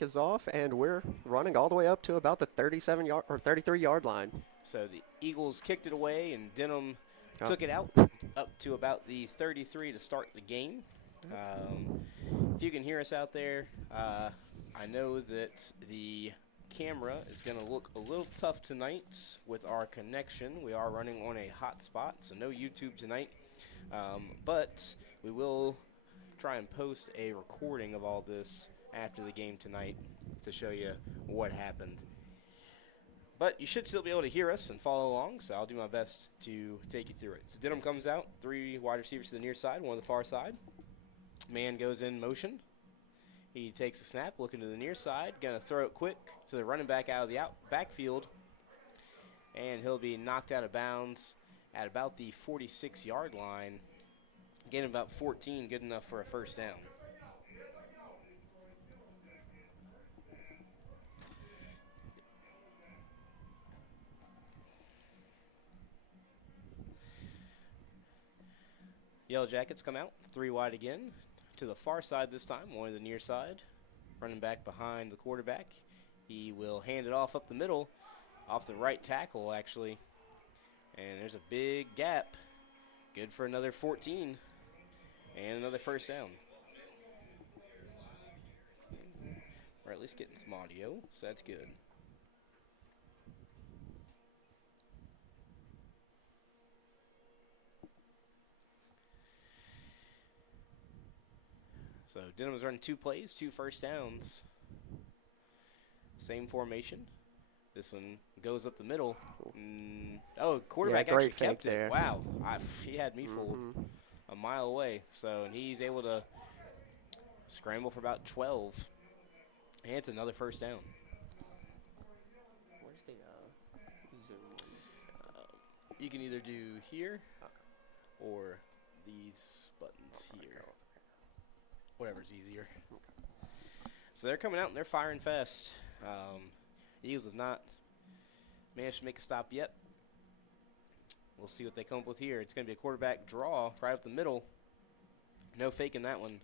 Is off, and we're running all the way up to about the 37 yard or 33-yard line. So the Eagles kicked it away, and Denham Oh, took it out up to about the 33 to start the game. Um, if you can hear us out there, I know that the camera is going to look a little tough tonight with our connection. We are running on a hotspot, so no YouTube tonight. But we will try and post a recording of all this after the game tonight to show you what happened. But you should still be able to hear us and follow along, so I'll do my best to take you through it. So Denham comes out, 3 wide receivers to the near side, 1 to the far side. Man goes in motion. He takes a snap, looking to the near side, going to throw it quick to the running back out of the backfield, and he'll be knocked out of bounds at about the 46-yard line, getting about 14, good enough for a first down. Yellow Jackets come out, 3 wide again, to the far side this time, 1 to the near side. Running back behind the quarterback. He will hand it off up the middle, off the right tackle, actually. And there's a big gap. Good for another 14 and another first down. Or at least getting some audio, so that's good. So Denham's running 2 plays, 2 first downs. Same formation. This one goes up the middle. Quarterback great actually kept fake it. there. Wow, he had me fooled a mile away. So and he's able to scramble for about 12. And it's another first down. Where's the zoom? You can either do here or these buttons here. Whatever's easier. So they're coming out and they're firing fast. The Eagles have not managed to make a stop yet. We'll see what they come up with here. It's going to be a quarterback draw right up the middle. No faking that one.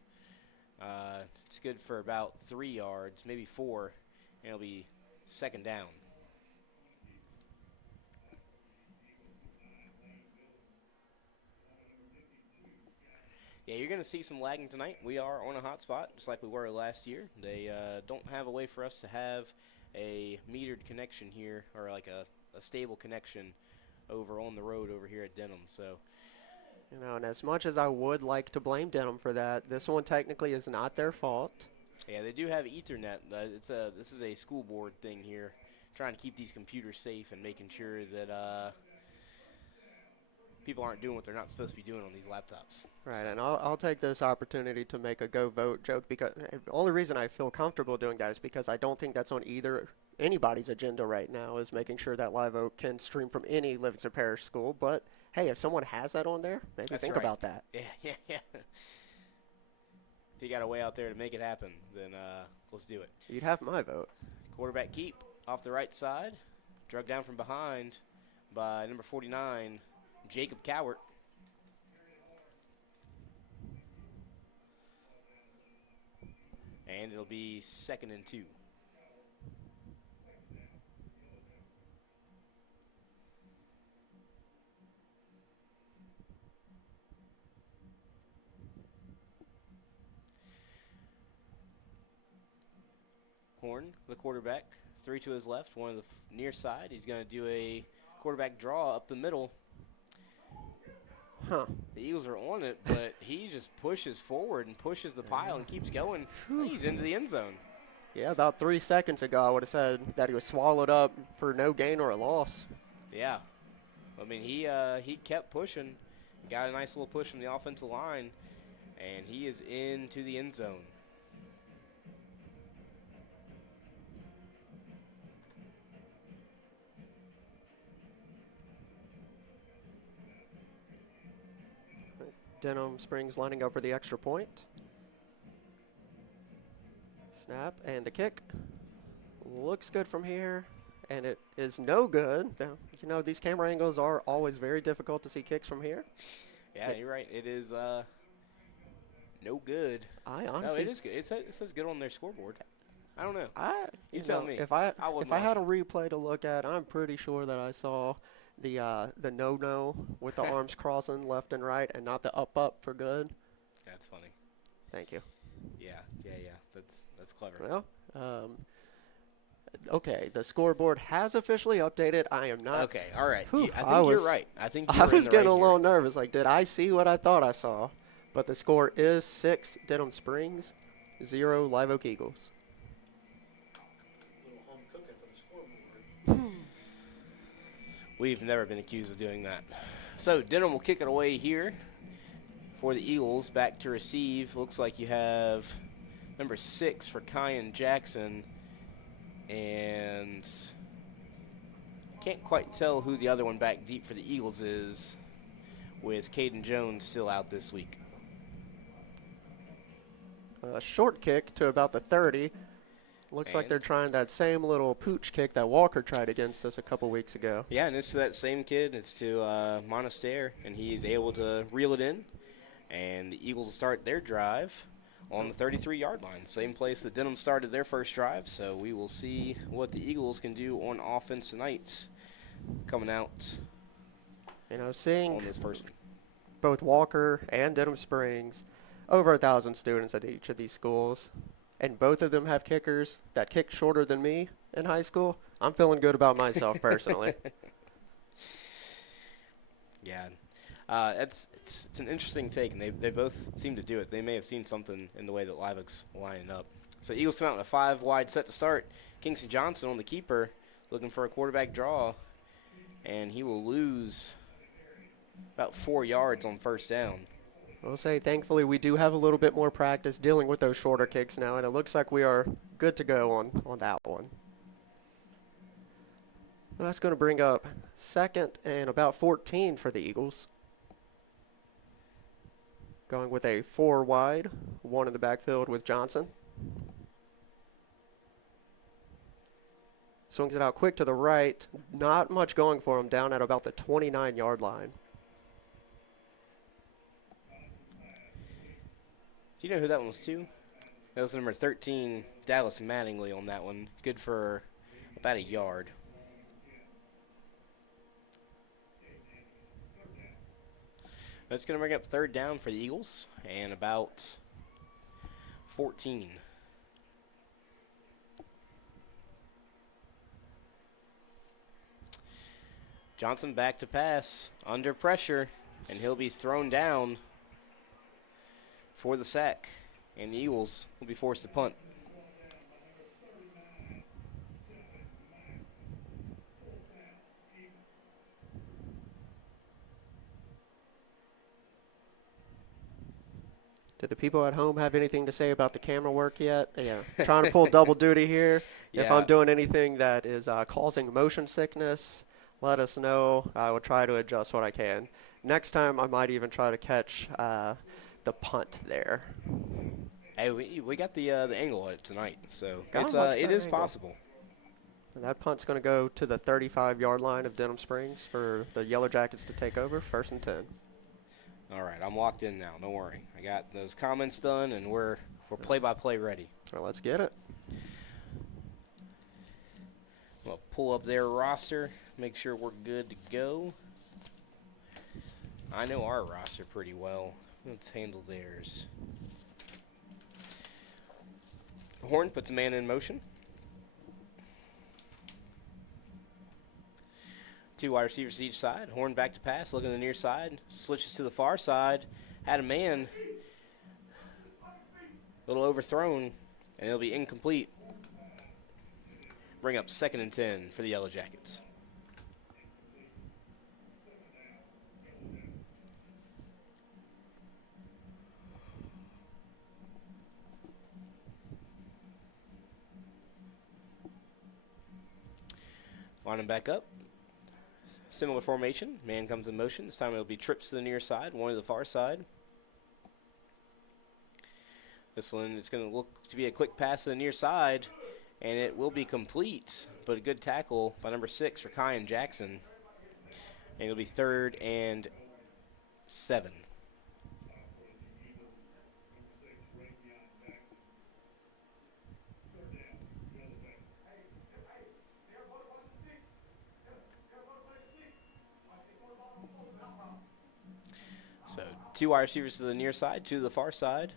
It's good for about 3 yards, maybe 4, and it'll be second down. Yeah, you're going to see some lagging tonight. We are on a hot spot, just like we were last year. They don't have a way for us to have a metered connection here, or like a stable connection over on the road over here at Denham. So, And as much as I would like to blame Denham for that, this one technically is not their fault. yeah, they do have Ethernet. This is a school board thing here, trying to keep these computers safe and making sure that people aren't doing what they're not supposed to be doing on these laptops. Right, So. and I'll take this opportunity to make a go vote joke because the only reason I feel comfortable doing that is because I don't think that's on anybody's agenda right now is making sure that Live Oak can stream from any Livingston Parish school. But hey, if someone has that on there, maybe That's think right. about that. Yeah. If you got a way out there to make it happen, then let's do it. You'd have my vote. Quarterback keep off the right side, drug down from behind by number 49, Jacob Cowart. And it'll be 2nd and 2. Horn, the quarterback, 3 to his left, 1 to the near side. He's going to do a quarterback draw up the middle. Huh. The Eagles are on it, but he just pushes forward and pushes the pile and keeps going. He's into the end zone. Yeah, about 3 seconds ago, I would have said that he was swallowed up for no gain or a loss. Yeah. I mean, he kept pushing, got a nice little push from the offensive line, and he is into the end zone. Denham Springs lining up for the extra point. Snap and the kick. Looks good from here, and it is no good. Now, these camera angles are always very difficult to see kicks from here. Yeah, you're right. It is no good. I No, honestly, it is good. It says good on their scoreboard. I don't know. I, You tell me. I if wasn't I had a watching. replay to look at, I'm pretty sure that I saw the no with the arms crossing left and right, and not the up for good. That's funny. Thank you. Yeah, yeah, yeah. That's clever. Well, um, okay, the scoreboard has officially updated. I am not. Okay, all right. Whew, I think you're right. I think I you're in was the getting right a here. little nervous. Like, did I see what I thought I saw? But the score is 6 Denham Springs, 0 Live Oak Eagles. Little home cooking from the scoreboard. We've never been accused of doing that. So Denham will kick it away here for the Eagles. Back to receive. Looks like you have number 6 for Kyan Jackson. And can't quite tell who the other one back deep for the Eagles is, with Caden Jones still out this week. A short kick to about the 30. Looks like And- they're trying that same little pooch kick that Walker tried against us a couple weeks ago. Yeah, and it's to that same kid. It's to Monaster, and he's able to reel it in. And the Eagles will start their drive on the 33-yard line, same place that Denham started their first drive. So we will see what the Eagles can do on offense tonight, coming out You know, seeing on this first one. both Walker and Denham Springs, over 1,000 students at each of these schools, and both of them have kickers that kick shorter than me in high school. I'm feeling good about myself personally. Yeah, it's an interesting take, and they both seem to do it. They may have seen something in the way that Live Oak's lining up. So Eagles come out in a 5-wide set to start. Kingston Johnson on the keeper, looking for a quarterback draw, and he will lose about 4 yards on first down. I'll say, thankfully, we do have a little bit more practice dealing with those shorter kicks now, and it looks like we are good to go on that one. Well, that's going to bring up 2nd and about 14 for the Eagles. Going with a 4-wide, 1 in the backfield with Johnson. Swings it out quick to the right. Not much going for him, down at about the 29-yard line. Do you know who that one was to? That was number 13, Dallas Mattingly on that one. Good for about a yard. That's going to bring up 3rd down for the Eagles and about 14. Johnson back to pass, under pressure, and he'll be thrown down for the sack, and the Eagles will be forced to punt. Did the people at home have anything to say about the camera work yet? Yeah, trying to pull double duty here. If Yeah. I'm doing anything that is causing motion sickness, let us know. I will try to adjust what I can. Next time, I might even try to catch the punt there. Hey, we got the angle on it tonight, so Got a it's much it better is angle. possible. And that punt's going to go to the 35-yard line of Denham Springs for the Yellow Jackets to take over, 1st and 10. All right, I'm locked in now. Don't worry. I got those comments done, and we're play-by-play ready. Well, let's get it. We'll pull up their roster, make sure we're good to go. I know our roster pretty well. Let's handle theirs. Horn puts a man in motion. 2 wide receivers to each side. Horn back to pass, looking to the near side. Switches to the far side. Had a man. A little overthrown, and it'll be incomplete. Bring up 2nd and 10 for the Yellow Jackets. Lining back up. Similar formation. Man comes in motion. This time it'll be trips to the near side, one to the far side. This one is going to look to be a quick pass to the near side, and it will be complete, but a good tackle by number 6 for Kyan Jackson. And it'll be 3rd and 7. So 2 wide receivers to the near side, 2 to the far side.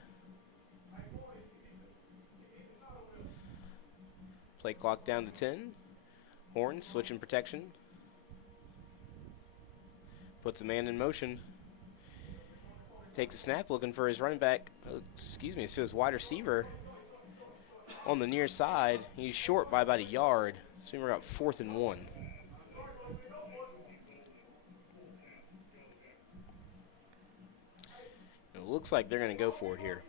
Play clock down to 10. Horn switching protection. Puts a man in motion. Takes a snap looking for his running back. So his wide receiver on the near side. He's short by about a yard. So we're got 4th and 1. It looks like they're going to go for it here.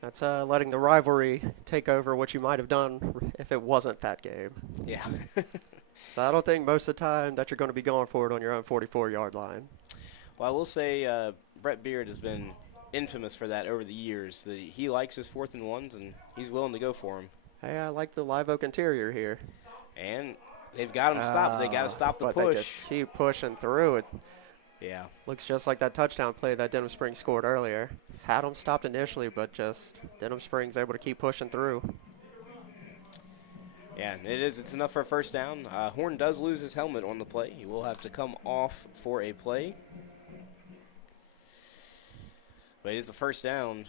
That's letting the rivalry take over what you might have done if it wasn't that game. Yeah. So I don't think most of the time that you're going to be going for it on your own 44-yard line. Well, I will say Brett Beard has been infamous for that over the years. He likes his 4th and 1s, and he's willing to go for them. Hey, I like the Live Oak interior here. And they've got him stopped. They got to stop the but push. They just keep pushing through it. Yeah. Looks just like that touchdown play that Denham Springs scored earlier. Had them stopped initially, but just Denham Springs able to keep pushing through. Yeah, it is. It's enough for a first down. Horn does lose his helmet on the play. He will have to come off for a play. But it is a first down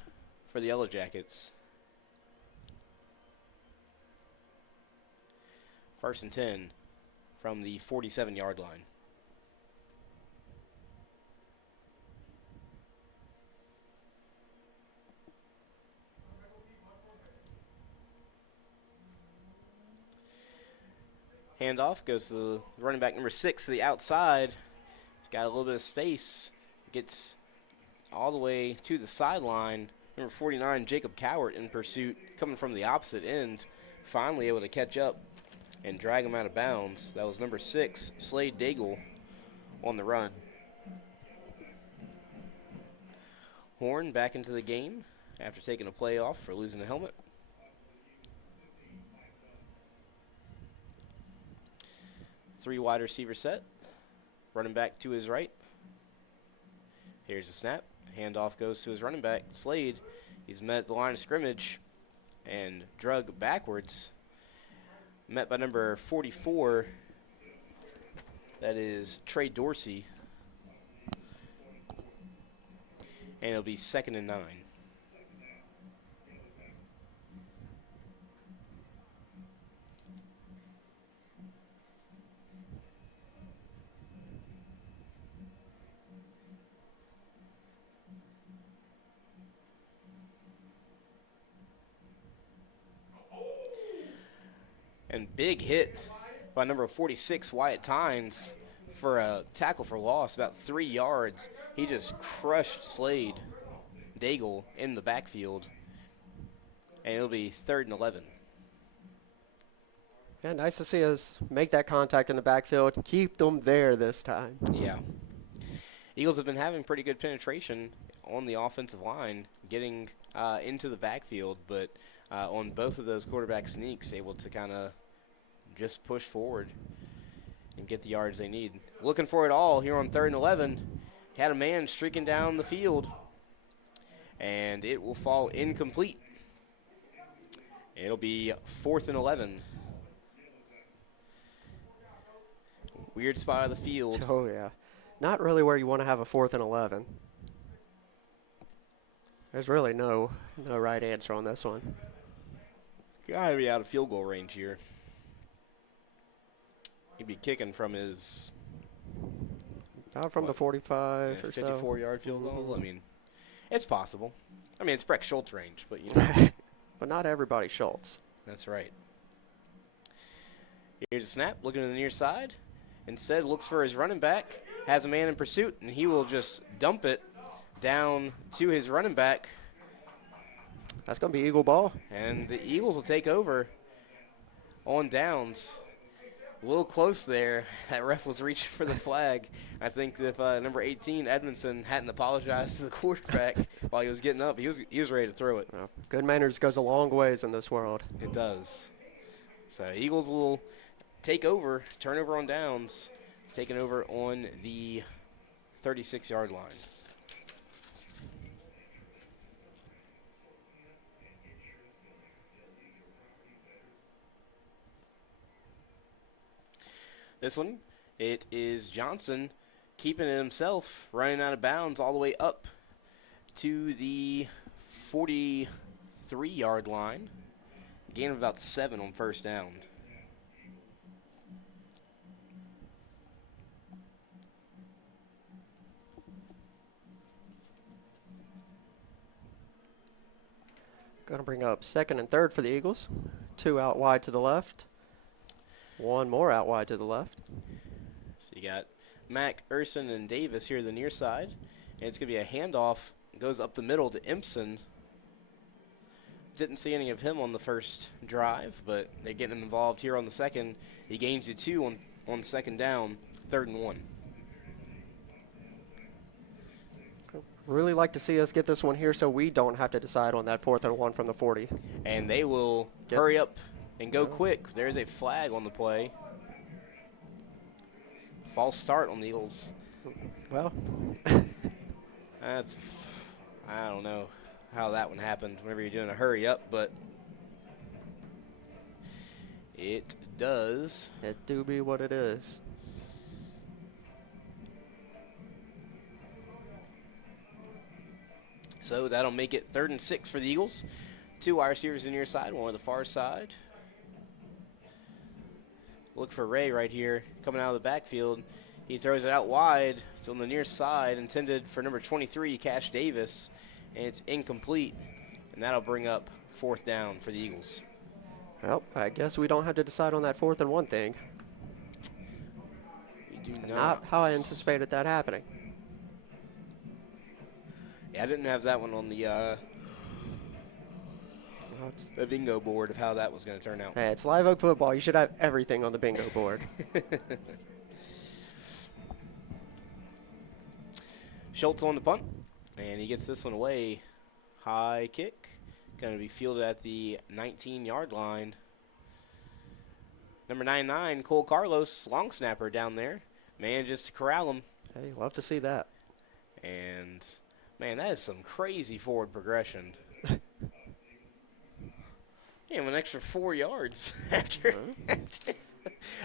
for the Yellow Jackets. 1st and 10 from the 47-yard line. Handoff goes to the running back number 6 to the outside. He's got a little bit of space. Gets all the way to the sideline. Number 49, Jacob Cowart, in pursuit, coming from the opposite end. Finally able to catch up and drag him out of bounds. That was number 6, Slade Daigle, on the run. Horn back into the game after taking a play off for losing a helmet. Three wide receiver set. Running back to his right. Here's a snap. Handoff goes to his running back, Slade. He's met at the line of scrimmage and drug backwards. Met by number 44. That is Trey Dorsey. And it'll be 2nd and 9. And big hit by number 46, Wyatt Tynes, for a tackle for loss, about 3 yards. He just crushed Slade Daigle in the backfield. And it'll be 3rd and 11. Yeah, nice to see us make that contact in the backfield. Keep them there this time. Yeah. Eagles have been having pretty good penetration on the offensive line, getting into the backfield, but on both of those quarterback sneaks, able to kind of just push forward and get the yards they need. Looking for it all here on 3rd and 11. Had a man streaking down the field, and it will fall incomplete. It'll be 4th and 11. Weird spot of the field. Oh, yeah. Not really where you want to have a 4th and 11. There's really no right answer on this one. Gotta be out of field goal range here. He'd be kicking from his Out from the 45 or so. 54-yard field goal. I mean, it's possible. I mean, it's Breck Schultz range, but you know. But not everybody Schultz. That's right. Here's a snap, looking to the near side. Instead, looks for his running back, has a man in pursuit, and he will just dump it down to his running back. That's going to be Eagle ball. And the Eagles will take over on downs. A little close there. That ref was reaching for the flag. I think if number 18, Edmondson, hadn't apologized to the quarterback while he was getting up, he was ready to throw it. Well, good manners goes a long ways in this world. It does. So Eagles will take over, turnover on downs, taking over on the 36-yard line. This one, it is Johnson keeping it himself, running out of bounds all the way up to the 43-yard line. Gain of about 7 on first down. Going to bring up 2nd and 3rd for the Eagles. 2 out wide to the left. 1 more out wide to the left. So you got Mack, Urson, and Davis here to the near side. And it's going to be a handoff. Goes up the middle to Impson. Didn't see any of him on the first drive, but they're getting him involved here on the second. He gains you 2 on second down, 3rd and 1. Really like to see us get this one here so we don't have to decide on that 4th and 1 from the 40. And they will hurry up and go quick. There's a flag on the play. False start on the Eagles. Well, I don't know how that one happened whenever you're doing a hurry up, but it does. it do be what it is. So that'll make it 3rd and 6 for the Eagles. 2 wide receivers on the near side, 1 on the far side. Look for Ray right here coming out of the backfield. He throws it out wide. It's on the near side, intended for number 23, Cash Davis, and it's incomplete. And that'll bring up 4th down for the Eagles. Well, I guess we don't have to decide on that 4th and 1 thing. We do Not how I anticipated that happening. Yeah, I didn't have that one on the Well, it's, bingo board of how that was going to turn out. hey, it's Live Oak football. You should have everything on the bingo board. Schultz on the punt, and he gets this one away. High kick. Going to be fielded at the 19-yard line. Number 99, Cole Carlos, long snapper down there, manages to corral him. Hey, love to see that. And, man, that is some crazy forward progression. Damn, an extra 4 yards after.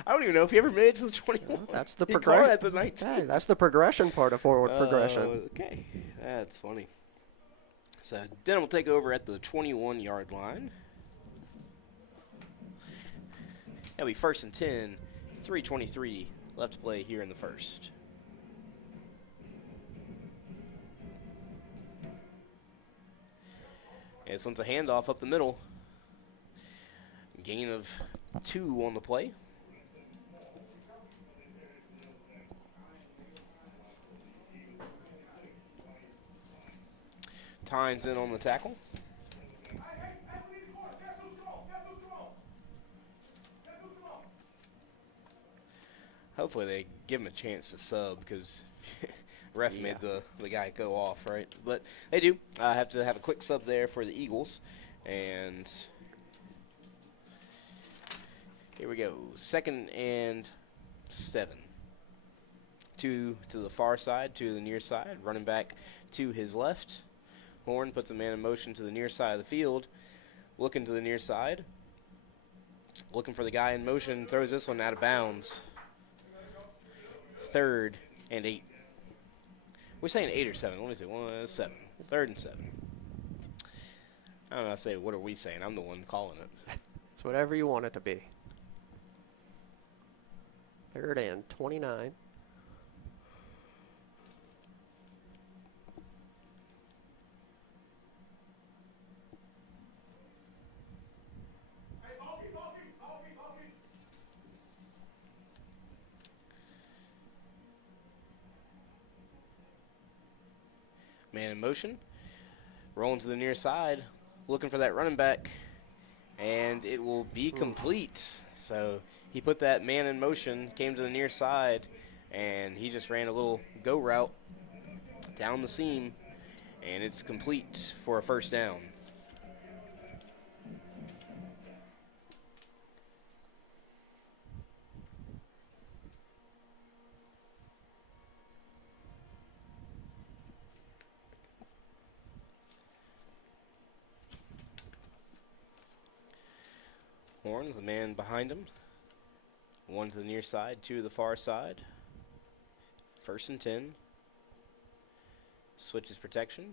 I don't even know if he ever made it to the 21. That's the He caught it progression. at the 19. Hey, that's the progression part of forward progression. Okay, that's funny. So Denham will take over at the 21-yard line. That'll be 1st and 10, 3:23 left to play here in the first. And this one's a handoff up the middle. Gain of 2 on the play. Tynes in on the tackle. Hopefully they give him a chance to sub because ref made the guy go off, right? But they do have to have a quick sub there for the Eagles. And here we go. 2nd and 7. 2 to the far side, 2 to the near side. Running back to his left. Horn puts a man in motion to the near side of the field. Looking to the near side. Looking for the guy in motion. Throws this one out of bounds. 3rd and 8. We're saying 8 or 7. Let me see. 7. 3rd and 7. I don't know. I say, what are we saying? I'm the one calling it. It's whatever you want it to be. 3rd and 29. Man in motion. Rolling to the near side. Looking for that running back. And it will be complete. So he put that man in motion, came to the near side, and he just ran a little go route down the seam. And it's complete for a 1st down. Horn, the man behind him. 1 to the near side, 2 to the far side. First and 10. Switches protection.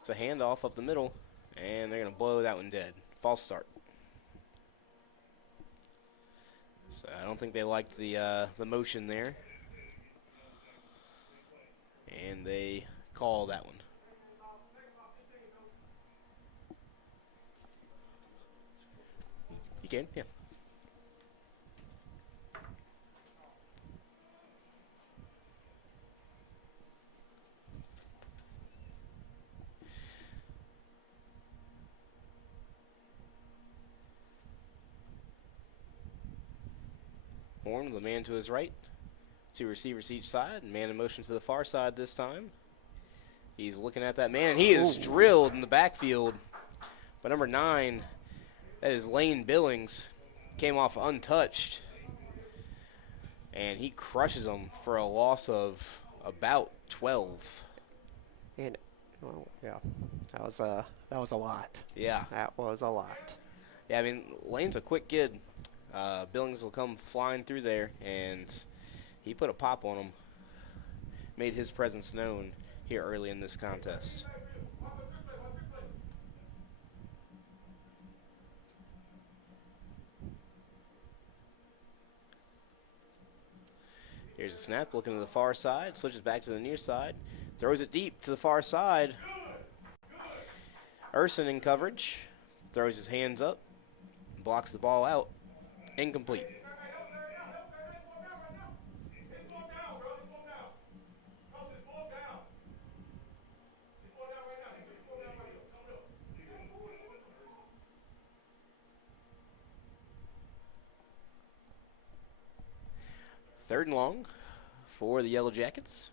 It's a handoff up the middle, and they're going to blow that one dead. False start. So I don't think they liked the motion there. And they call that one. You can, yeah. Horn, the man to his right. 2 receivers each side. Man in motion to the far side this time. He's looking at that man. He is drilled in the backfield. But number 9, that is Lane Billings, came off untouched. And he crushes him for a loss of about 12. And yeah, that was a lot. Yeah. That was a lot. Yeah, I mean, Lane's a quick kid. Billings will come flying through there, and he put a pop on him. Made his presence known here early in this contest. Here's a snap, looking to the far side, switches back to the near side, throws it deep to the far side. Urson in coverage, throws his hands up, blocks the ball out, incomplete. Third and long for the Yellow Jackets.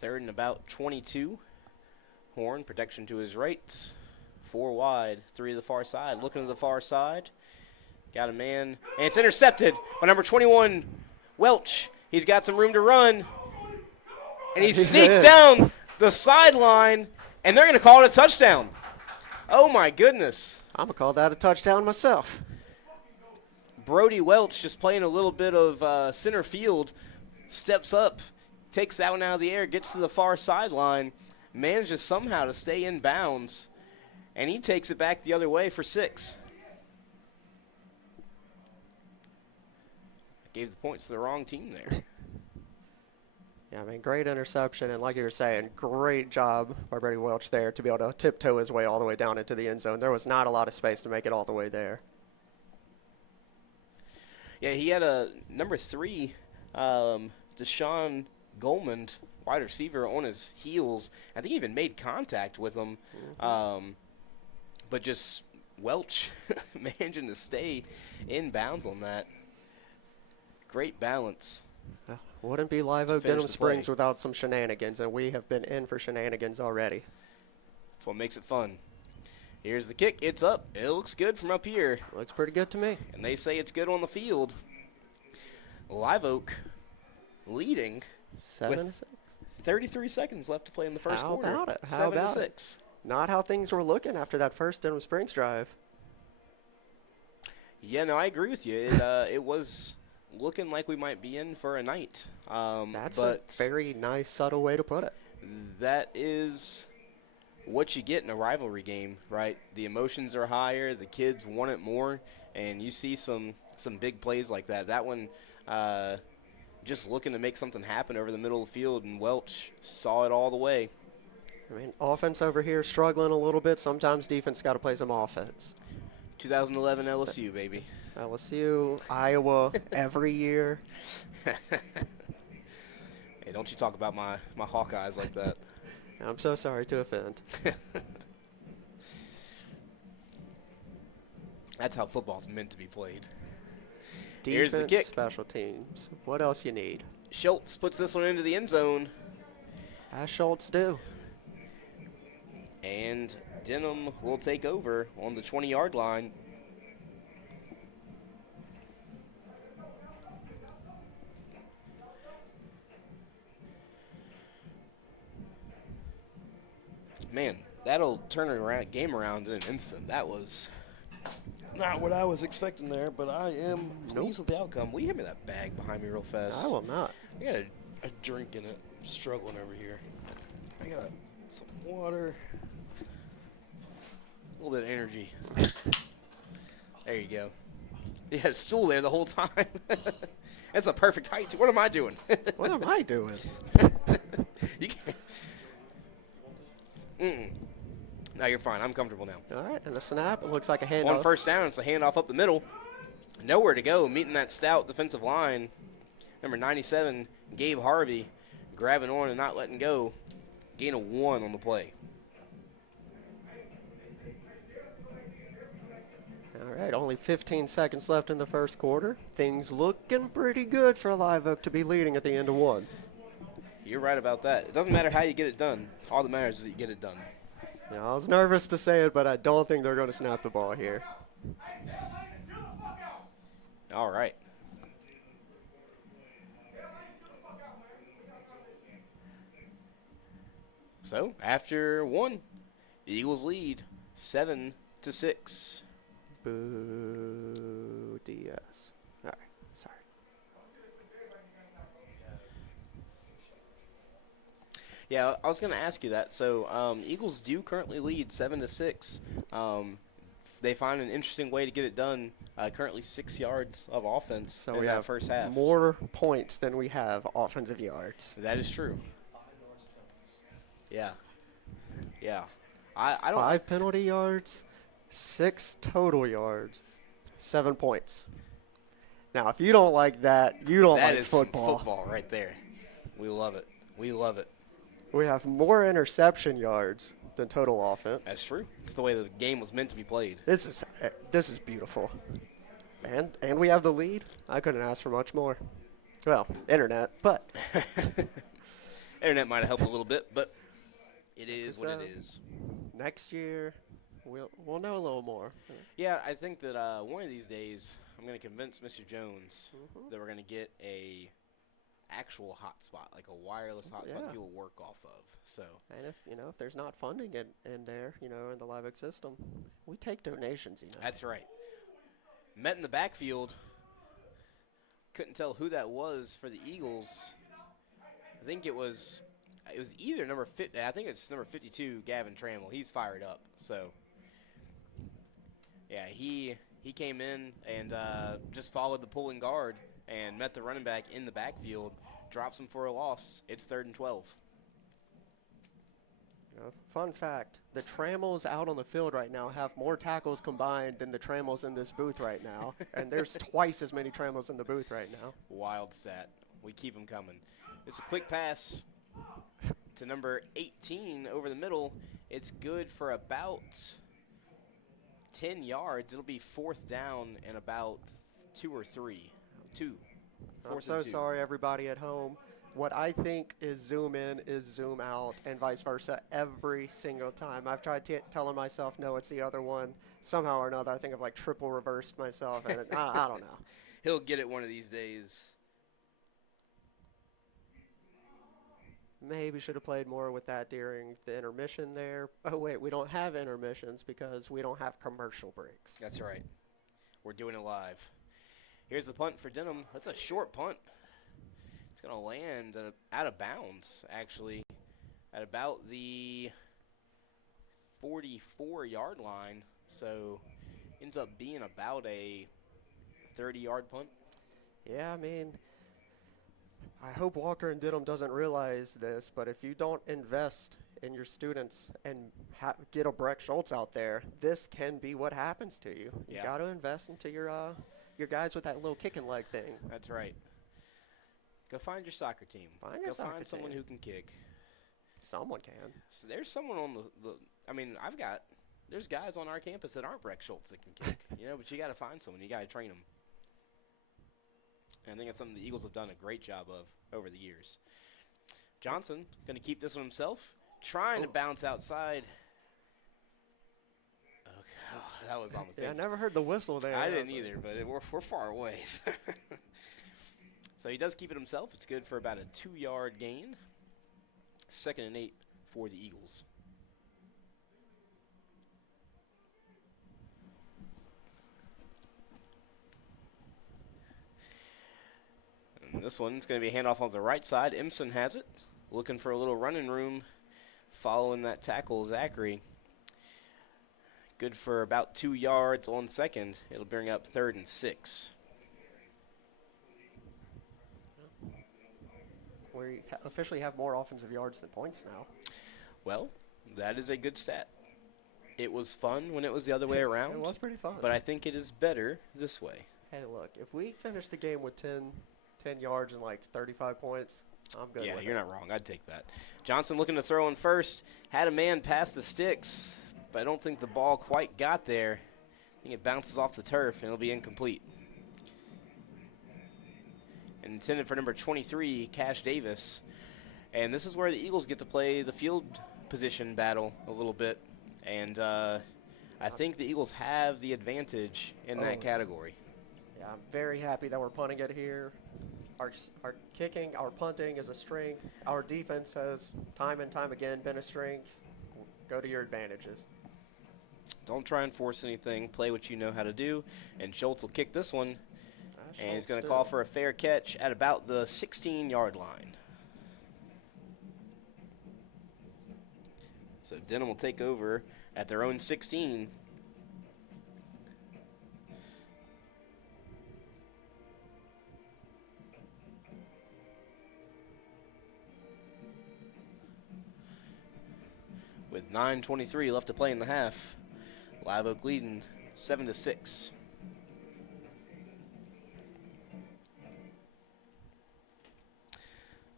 Third and about 22. Horn, protection to his right. 4 wide, 3 to the far side. Looking to the far side. Got a man, and it's intercepted by number 21, Welch. He's got some room to run, and he sneaks down the sideline, and they're going to call it a touchdown. Oh, my goodness. I'm going to call that a touchdown myself. Brody Welch just playing a little bit of center field, steps up, takes that one out of the air, gets to the far sideline, manages somehow to stay in bounds, and he takes it back the other way for 6. Gave the points to the wrong team there. Yeah, I mean, great interception, and like you were saying, great job by Brady Welch there to be able to tiptoe his way all the way down into the end zone. There was not a lot of space to make it all the way there. Yeah, he had a number 3, Deshaun Goldman, wide receiver, on his heels. I think he even made contact with him. But just Welch managing to stay in bounds on that. Great balance. Wouldn't be Live Oak finish Denham the Springs play. without some shenanigans, and we have been in for shenanigans already. That's what makes it fun. Here's the kick. It's up. It looks good from up here. Looks pretty good to me. And they say it's good on the field. Live Oak leading 7-6. 33 seconds left to play in the first How quarter. about it? How 7 about to it? 6. Not how things were looking after that first Denham Springs drive. Yeah, no, I agree with you. It was looking like we might be in for a night. That's but a very nice, subtle way to put it. that is what you get in a rivalry game, right? The emotions are higher, the kids want it more, and you see some big plays like that. That one, just looking to make something happen over the middle of the field, and Welch saw it all the way. I mean, offense over here struggling a little bit. Sometimes defense got to play some offense. 2011 LSU, baby. LSU, Iowa, every year. Hey, don't you talk about my Hawkeyes like that. I'm so sorry to offend. That's how football's meant to be played. Defense, Here's the kick. special teams. What else you need? Schultz puts this one into the end zone, As Schultz do. and Denham will take over on the 20-yard line. Man, that'll turn a game around in an instant. That was Not what I was expecting there, but I am pleased with the outcome. Will you hand me that bag behind me real fast? I will not. I got a drink in it. I'm struggling over here. I got some water. A little bit of energy. There you go. You had a stool there the whole time. That's a perfect height. What am I doing? What am I doing? You can't. No, you're fine. I'm comfortable now. All right, and the snap. It looks like a handoff. On first down, it's a handoff up the middle. Nowhere to go. Meeting that stout defensive line. Number 97, Gabe Harvey, grabbing on and not letting go. Gain of 1 on the play. All right, only 15 seconds left in the first quarter. Things looking pretty good for Live Oak to be leading at the end of 1. You're right about that. It doesn't matter how you get it done. All that matters is that you get it done. Yeah, I was nervous to say it, but I don't think they're going to snap the ball here. All right. So, after 1, the Eagles lead 7-6. Boo, DS. All right, sorry. Yeah, I was going to ask you that. So, Eagles do currently lead 7-6. They find an interesting way to get it done. Currently 6 yards of offense So in we that have first half. more points than we have offensive yards. That is true. Yeah. Yeah. I don't. 5 penalty yards, 6 total yards, 7 points. Now, if you don't like that, you don't That like is football. football right there. We love it. We love it. We have more interception yards than total offense. That's true. It's the way the game was meant to be played. This is beautiful. And we have the lead. I couldn't ask for much more. Well, internet, but Internet might have helped a little bit, but it is It's, what it is. next year we'll know a little more. Yeah, I think that one of these days I'm going to convince Mr. Jones that we're going to get a actual hotspot, like a wireless hotspot that Yeah. people work off of. So And if there's not funding in there, in the Live Oak system, we take donations. that's right. Met in the backfield. Couldn't tell who that was for the Eagles. I think it was either number 50. I think it's number 52, Gavin Trammell. He's fired up. So yeah, he came in and just followed the pulling guard and met the running back in the backfield. Drops him for a loss. It's 3rd and 12. Fun fact: the Trammels out on the field right now have more tackles combined than the Trammels in this booth right now, and there's twice as many Trammels in the booth right now. Wild stat. We keep them coming. It's a quick pass to number 18 over the middle. It's good for about 10 yards. It'll be 4th down and about 2 or 3. 2. I'm so sorry, everybody at home. What I think is zoom in is zoom out, and vice versa every single time. I've tried telling myself, no, it's the other one. Somehow or another, I think I've triple reversed myself, and I don't know. He'll get it one of these days. Maybe should have played more with that during the intermission there. Oh, wait, we don't have intermissions because we don't have commercial breaks. That's right. We're doing it live. Here's the punt for Denham. That's a short punt. It's going to land out of bounds, actually, at about the 44-yard line. So ends up being about a 30-yard punt. Yeah, I mean, I hope Walker and Denham doesn't realize this, but if you don't invest in your students and get a Breck Schultz out there, this can be what happens to you. You Yeah. got to invest into your guys with that little kicking leg thing. That's right. Go find your soccer team. Find find someone who can kick. Someone can. So there's someone on there's guys on our campus that aren't Breck Schultz that can kick, but you got to find someone. You got to train them. And I think that's something the Eagles have done a great job of over the years. Johnson going to keep this one himself, trying to bounce outside. Okay, that was almost Yeah, I it. never heard the whistle there. I didn't either, but we're far away. So he does keep it himself. It's good for about a 2-yard gain. 2nd and 8 for the Eagles. And this one's going to be a handoff on the right side. Imson has it. Looking for a little running room following that tackle, Zachary. Good for about 2 yards on second. It'll bring up 3rd and 6. We officially have more offensive yards than points now. Well, that is a good stat. It was fun when it was the other way around. It was pretty fun. But I think it is better this way. Hey, look, if we finish the game with 10 yards and like 35 points, I'm good with it. Yeah, you're not wrong. I'd take that. Johnson looking to throw in first. Had a man past the sticks, but I don't think the ball quite got there. I think it bounces off the turf, and it'll be incomplete. Intended for number 23, Cash Davis. And this is where the Eagles get to play the field position battle a little bit. And I think the Eagles have the advantage in that category. Yeah, I'm very happy that we're punting it here. Our kicking, our punting is a strength. Our defense has time and time again been a strength. Go to your advantages. Don't try and force anything. Play what you know how to do. And Schultz will kick this one. And he's going to call for a fair catch at about the 16-yard line. So Denham will take over at their own 16. With 9:23 left to play in the half, Live Oak leading 7-6.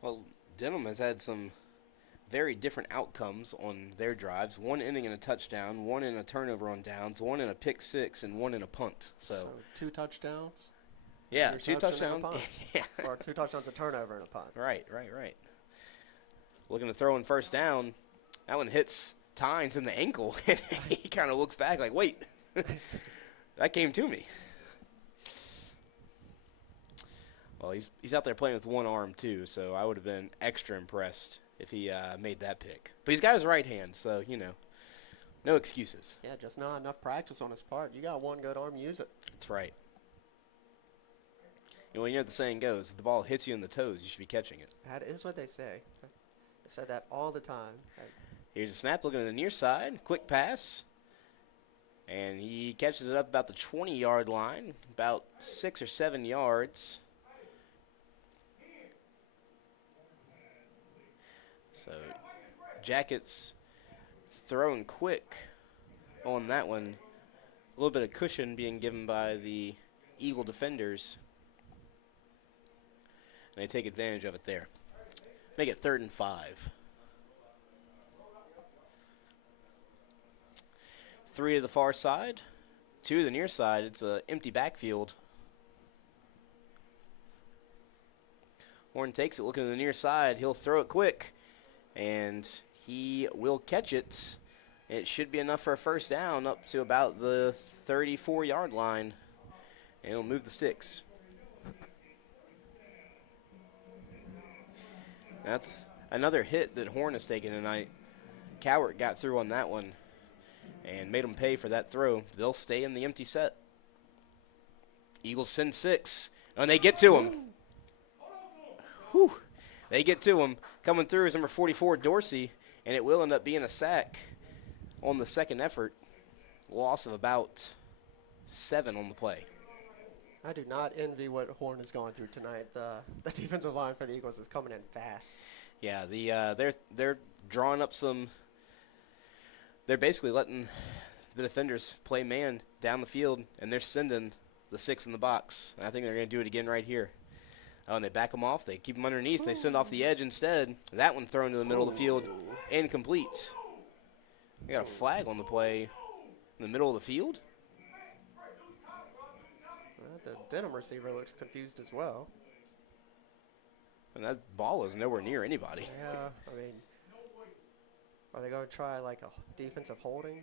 Well, Denham has had some very different outcomes on their drives. One ending in a touchdown, one in a turnover on downs, one in a pick six, and one in a punt. So 2 touchdowns? Yeah, 2 touchdowns. Yeah. Or 2 touchdowns, a turnover, and a punt. Right. Looking to throw in first down. That one hits Tynes in the ankle, and he kind of looks back like, wait, that came to me. Well, he's out there playing with one arm, too, so I would have been extra impressed if he made that pick. But he's got his right hand, so, no excuses. Yeah, just not enough practice on his part. You got one good arm, use it. That's right. You know what the saying goes, if the ball hits you in the toes, you should be catching it. That is what they say. They say that all the time. Here's a snap looking to the near side. Quick pass. And he catches it up about the 20-yard line, about 6 or 7 yards. So Jackets throwing quick on that one. A little bit of cushion being given by the Eagle defenders. And they take advantage of it there. Make it 3rd and 5. 3 to the far side, 2 to the near side. It's an empty backfield. Horn takes it, looking to the near side. He'll throw it quick, and he will catch it. It should be enough for a first down up to about the 34-yard line, and it'll move the sticks. That's another hit that Horn has taken tonight. Cowart got through on that one and made them pay for that throw. They'll stay in the empty set. Eagles send 6, and they get to him. Whew. They get to him. Coming through is number 44, Dorsey, and it will end up being a sack on the second effort. Loss of about 7 on the play. I do not envy what Horn is going through tonight. The defensive line for the Eagles is coming in fast. Yeah, they're drawing up some. They're basically letting the defenders play man down the field, and they're sending the 6 in the box. And I think they're going to do it again right here. Oh, and they back them off. They keep them underneath. They send off the edge instead. That one thrown to the middle of the field, incomplete. They got a flag on the play in the middle of the field. The Denham receiver looks confused as well. And that ball was nowhere near anybody. Yeah, I mean, are they going to try like a defensive holding?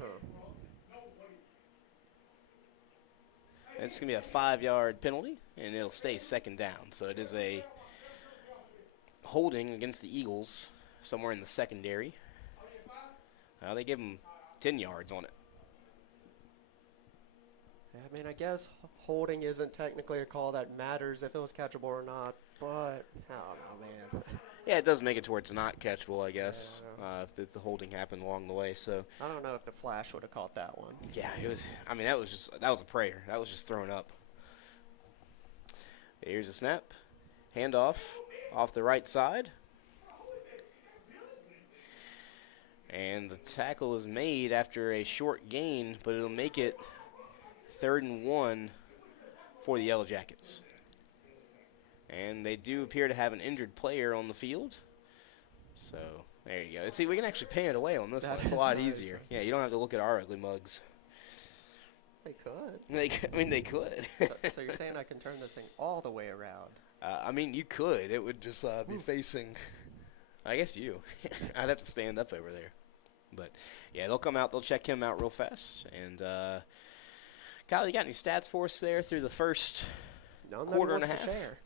Huh. It's going to be a 5-yard penalty, and it'll stay second down. So it is a holding against the Eagles somewhere in the secondary. They gave them 10 yards on it. I mean, I guess holding isn't technically a call that matters if it was catchable or not, but I don't know, man. Yeah, it does make it towards not catchable, I guess, Yeah. if the holding happened along the way. So, I don't know if the Flash would have caught that one. yeah, it was. I mean, that was a prayer. That was just thrown up. Here's a snap, handoff off the right side, and the tackle is made after a short gain, but it'll make it 3rd and 1 for the Yellow Jackets. And they do appear to have an injured player on the field. So, there you go. See, we can actually pay it away on this That one. It's a is lot nice. easier. Yeah, you don't have to look at our ugly mugs. They could. I mean, they could. So you're saying I can turn this thing all the way around? I mean, you could. It would just be facing, I guess you. I'd have to stand up over there. But, yeah, they'll come out. They'll check him out real fast. And, Kyle, you got any stats for us there through the first None that quarter and a wants to half? share.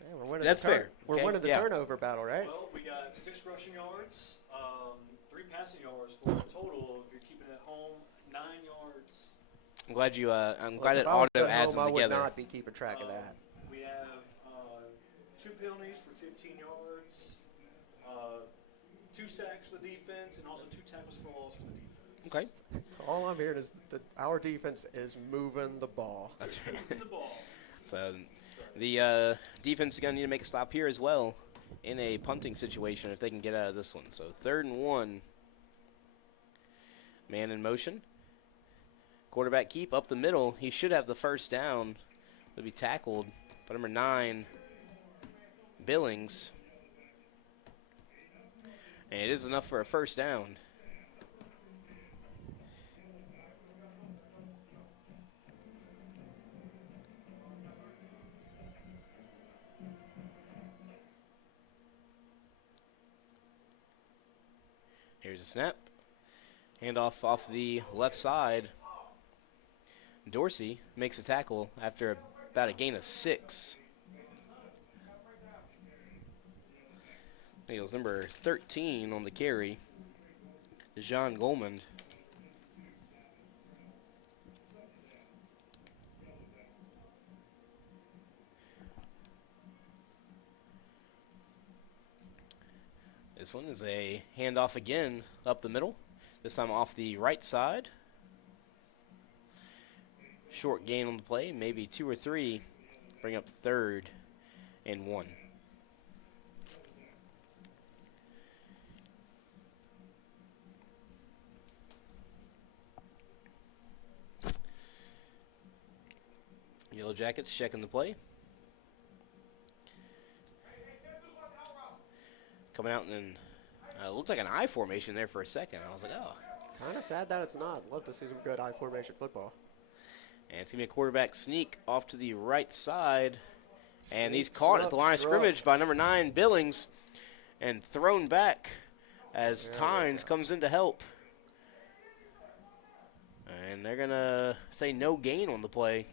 Yeah, we're winning That's the turn- fair. We're Okay, winning the yeah. turnover battle, right? Well, we got 6 rushing yards, 3 passing yards for a total, if you're keeping it at home, 9 yards. I'm glad you. I'm Well, glad if it I was auto at adds home, them I would together. not be keeping track of that. We have 2 penalties for 15 yards, 2 sacks for the defense, and also 2 tackles for loss for the defense. Okay. All I'm hearing is that our defense is moving the ball. That's right. Moving the ball. So the defense is going to need to make a stop here as well in a punting situation if they can get out of this one. So 3rd and 1. Man in motion. Quarterback keep up the middle. He should have the first down. Will be tackled by number 9, Billings. And it is enough for a first down. Here's a snap. Handoff off the left side. Dorsey makes a tackle after about a gain of 6. I think it was number 13 on the carry, John Goldman. This one is a handoff again up the middle, this time off the right side. Short gain on the play, maybe 2 or 3. Bring up 3rd and 1. Yellow Jackets checking the play. Coming out and looked like an I formation there for a second. I was like, oh. Kind of sad that it's not. Love to see some good I formation football. And it's going to be a quarterback sneak off to the right side. And he's Sneaks caught at up, the line of drop. scrimmage by number 9, Billings, and thrown back as There we Tynes go. comes in to help. And they're going to say no gain on the play.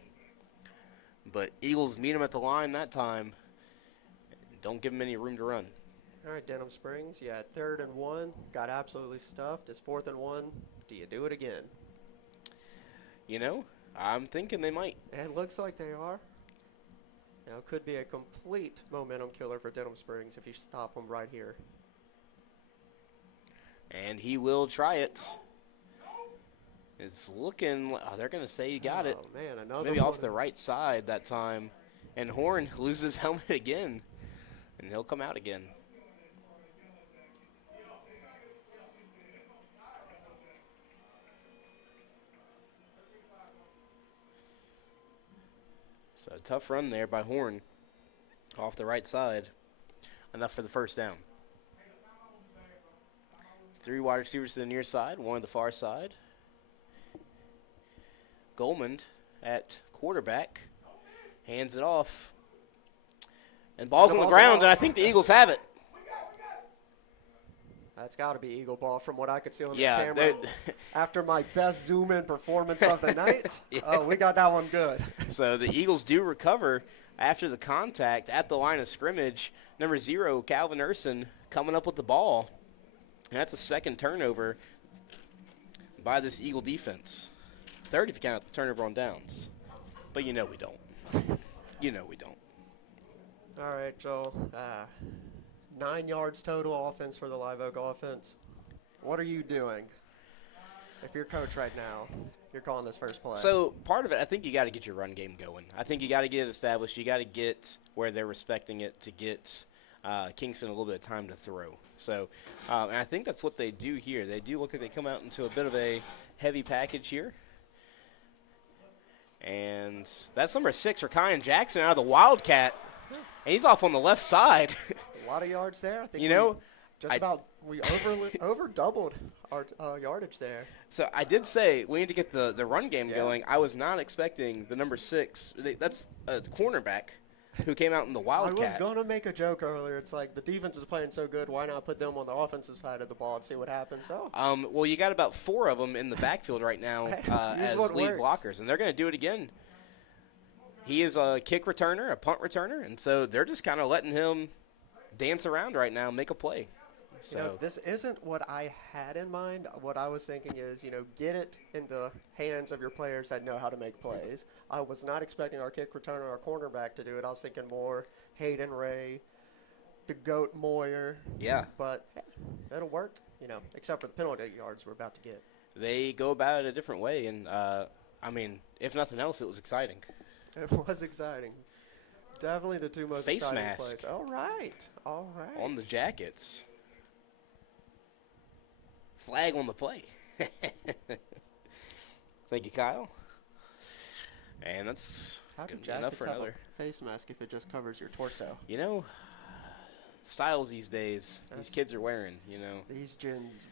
But Eagles meet him at the line that time. Don't give him any room to run. All right, Denham Springs. Yeah, 3rd and 1. Got absolutely stuffed. It's 4th and 1. Do you do it again? You know, I'm thinking they might. It looks like they are. Now, it could be a complete momentum killer for Denham Springs if you stop them right here. And he will try it. It's looking, they're going to say he got it. Oh, man, another Maybe one. off the right side that time. And Horn loses his helmet again. And he'll come out again. So tough run there by Horn. Off the right side. Enough for the first down. 3 wide receivers to the near side, 1 to the far side. Goldman at quarterback. Hands it off. And ball's And on the the ball's ground, out. and I think the Eagles have it. That's got to be Eagle ball from what I could see on this Yeah, camera. After my best zoom-in performance of the night, Yeah. oh, we got that one good. So the Eagles do recover after the contact at the line of scrimmage. Number 0, Calvin Urson, coming up with the ball. And that's a second turnover by this Eagle defense. Third if you count the turnover on downs. But you know we don't. You know we don't. All right, Joel. 9 yards total offense for the Live Oak offense. What are you doing? If you're coach right now, you're calling this first play. So part of it, I think you got to get your run game going. I think you got to get it established. You got to get where they're respecting it to get Kingston a little bit of time to throw. So, and I think that's what they do here. They do look like they come out into a bit of a heavy package here. And that's number 6 for Kyan Jackson out of the Wildcat. And he's off on the left side. A lot of yards there. I think we over doubled our yardage there. So I did say we need to get the run game going. I was not expecting the number 6. That's a cornerback who came out in the Wildcat. I was going to make a joke earlier. It's like the defense is playing so good, why not put them on the offensive side of the ball and see what happens? So, well, you got about 4 of them in the backfield right now as lead blockers, and they're going to do it again. He is a kick returner, a punt returner, and so they're just kind of letting him dance around right now, make a play. So you know, this isn't what I had in mind. What I was thinking is, get it in the hands of your players that know how to make plays. I was not expecting our kick returner or our cornerback to do it. I was thinking more Hayden Ray, the GOAT Moyer. Yeah. But hey, it'll work, except for the penalty yards we're about to get. They go about it a different way, and, I mean, if nothing else, it was exciting. It was exciting. Definitely the 2 most Face exciting mask. plays. All right. On the jackets. Flag on the play. Thank you, Kyle. And that's How do good jackets enough for have another. a face mask if it just covers your torso? Styles these days, these kids are wearing, These gens,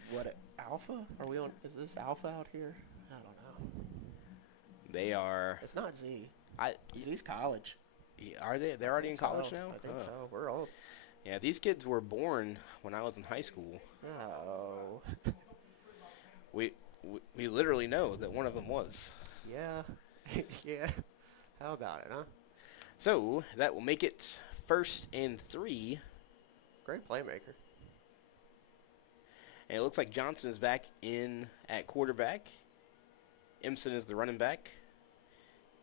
alpha? Are we on? Is this alpha out here? I don't know. They are. It's not Z. Z's college. Are they? They're already in college now? I think so. We're old. Yeah, these kids were born when I was in high school. Oh. We literally know that one of them was. Yeah. Yeah. How about it, huh? So that will make it 1st and 3. Great playmaker. And it looks like Johnson is back in at quarterback. Imson is the running back.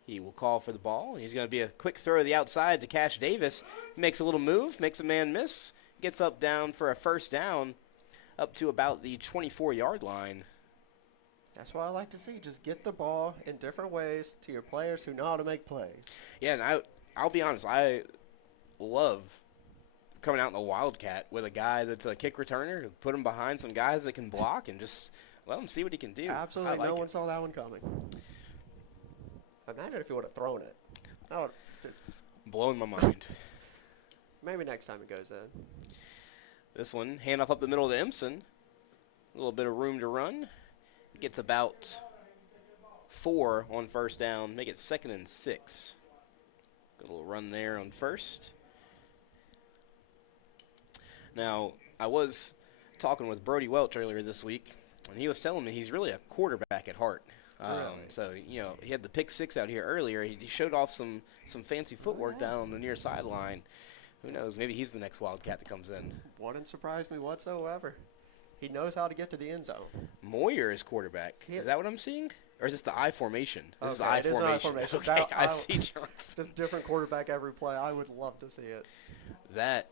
He will call for the ball. He's going to be a quick throw to the outside to Cash Davis. He makes a little move, makes a man miss, gets up down for a first down up to about the 24-yard line. That's what I like to see. Just get the ball in different ways to your players who know how to make plays. Yeah, and I'll be honest, I love coming out in the Wildcat with a guy that's a kick returner, put him behind some guys that can block and just let him see what he can do. Absolutely. No one saw that one coming. Imagine if he would have thrown it. That would just blowing my mind. Maybe next time it goes in. This one, handoff up the middle to Imson. A little bit of room to run. Gets about 4 on first down. Make it 2nd and 6. Good little run there on first. Now, I was talking with Brody Welch earlier this week, and he was telling me he's really a quarterback at heart. Really? So, he had the pick 6 out here earlier. He showed off some fancy footwork down on the near sideline. Who knows? Maybe he's the next Wildcat that comes in. Wouldn't surprise me whatsoever. He knows how to get to the end zone. Moyer is quarterback. Is that what I'm seeing? Or is this the I formation? This is Okay, I it is an formation. I formation. Okay, I see Johnson. Just different quarterback every play. I would love to see it. That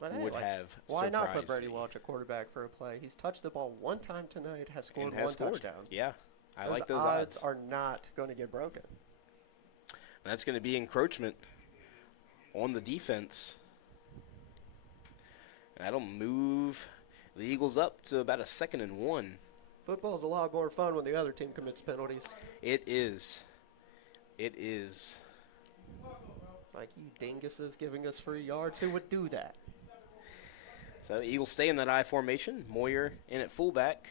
But hey, would have why not put surprised Brady me. Welch at quarterback for a play? He's touched the ball one time tonight, has scored And has one scored. touchdown. Yeah, I like those odds. Are not going to get broken. And that's going to be encroachment on the defense. And that'll move the Eagles up to about a 2nd and 1. Football's a lot more fun when the other team commits penalties. It is. It is. It's like, you dinguses giving us free yards. Who would do that? So the Eagles stay in that I formation. Moyer in at fullback.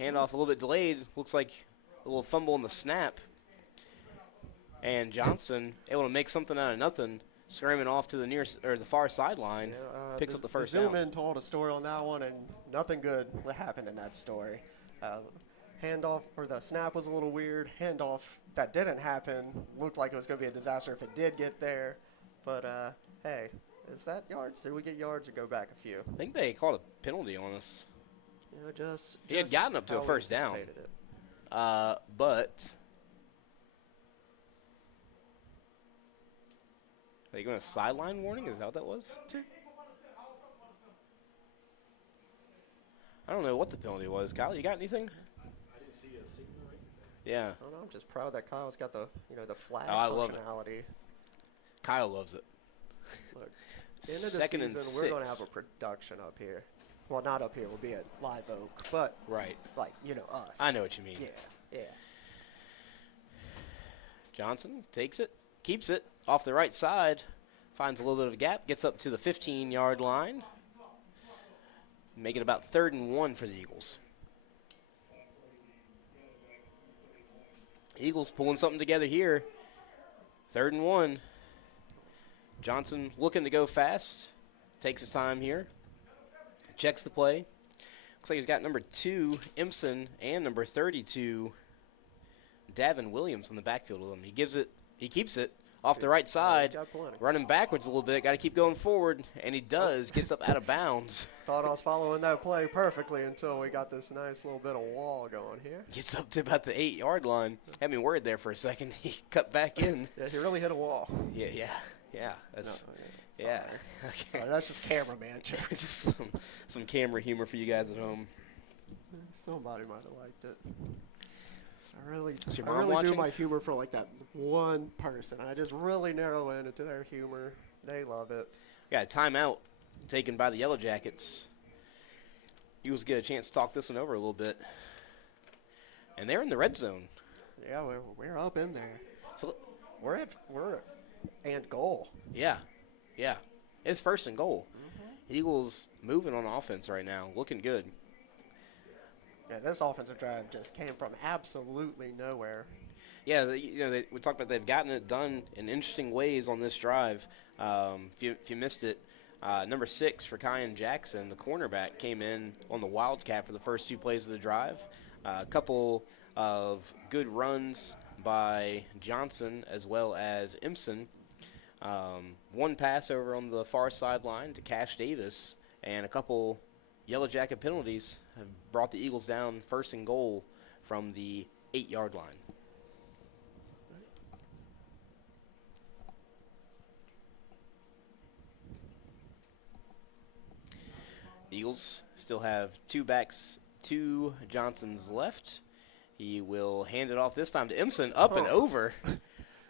Handoff a little bit delayed. Looks like a little fumble on the snap. And Johnson able to make something out of nothing, screaming off to the far sideline. Picks up the first down. Zoom in told a story on that one, and nothing good happened in that story. Handoff, or the snap was a little weird. Handoff that didn't happen looked like it was going to be a disaster if it did get there. But, hey, is that yards? Did we get yards or go back a few? I think they called a penalty on us. You know, just He had gotten up to a how we first down. anticipated it. But are you going to sideline warning? Is that what that was? I don't know what the penalty was. Kyle, you got anything? I didn't see a signal or anything. Yeah. I don't know, I'm just proud that Kyle's got the the flag Oh, I love it. functionality. Kyle loves it. Look, at the end of the Second and season, we're going to 6. have a production up here. Well, not up here. We'll be at Live Oak, but Right. like us. I know what you mean. Yeah, yeah. Johnson takes it, keeps it off the right side, finds a little bit of a gap, gets up to the 15-yard line. Make it about 3rd and 1 for the Eagles. Eagles pulling something together here. 3rd and 1. Johnson looking to go fast. Takes his time here. Checks the play. Looks like he's got number 2, Impson, and number 32, Davin Williams in the backfield with him. He keeps it off the right side, got plenty. running backwards a little bit. Got to keep going forward, and he does. Gets up out of bounds. Thought I was following that play perfectly until we got this nice little bit of wall going here. Gets up to about the 8-yard line. Had me worried there for a second. He cut back in. Yeah, he really hit a wall. Yeah. That's No, yeah. sorry. Okay. Sorry, that's just cameraman jokes. Just some camera humor for you guys at home. Somebody might have liked it. I really, Is your I mom really do watching? my humor for like that one person. I just really narrow in into their humor. They love it. Got a timeout taken by the Yellow Jackets. Eagles get a chance to talk this one over a little bit. And they're in the red zone. Yeah, we're up in there. So, We're and goal. yeah. It's 1st and goal. Eagles moving on offense right now, looking good. Yeah, this offensive drive just came from absolutely nowhere. Yeah, we talked about they've gotten it done in interesting ways on this drive. If you missed it, number 6 for Kyan Jackson, the cornerback, came in on the Wildcat for the first 2 plays of the drive. A couple of good runs by Johnson as well as Impson. One pass over on the far sideline to Cash Davis, and a couple Yellow Jacket penalties have brought the Eagles down 1st and goal from the 8-yard line. The Eagles still have 2 backs, 2 Johnsons left. He will hand it off this time to Impson, up and over.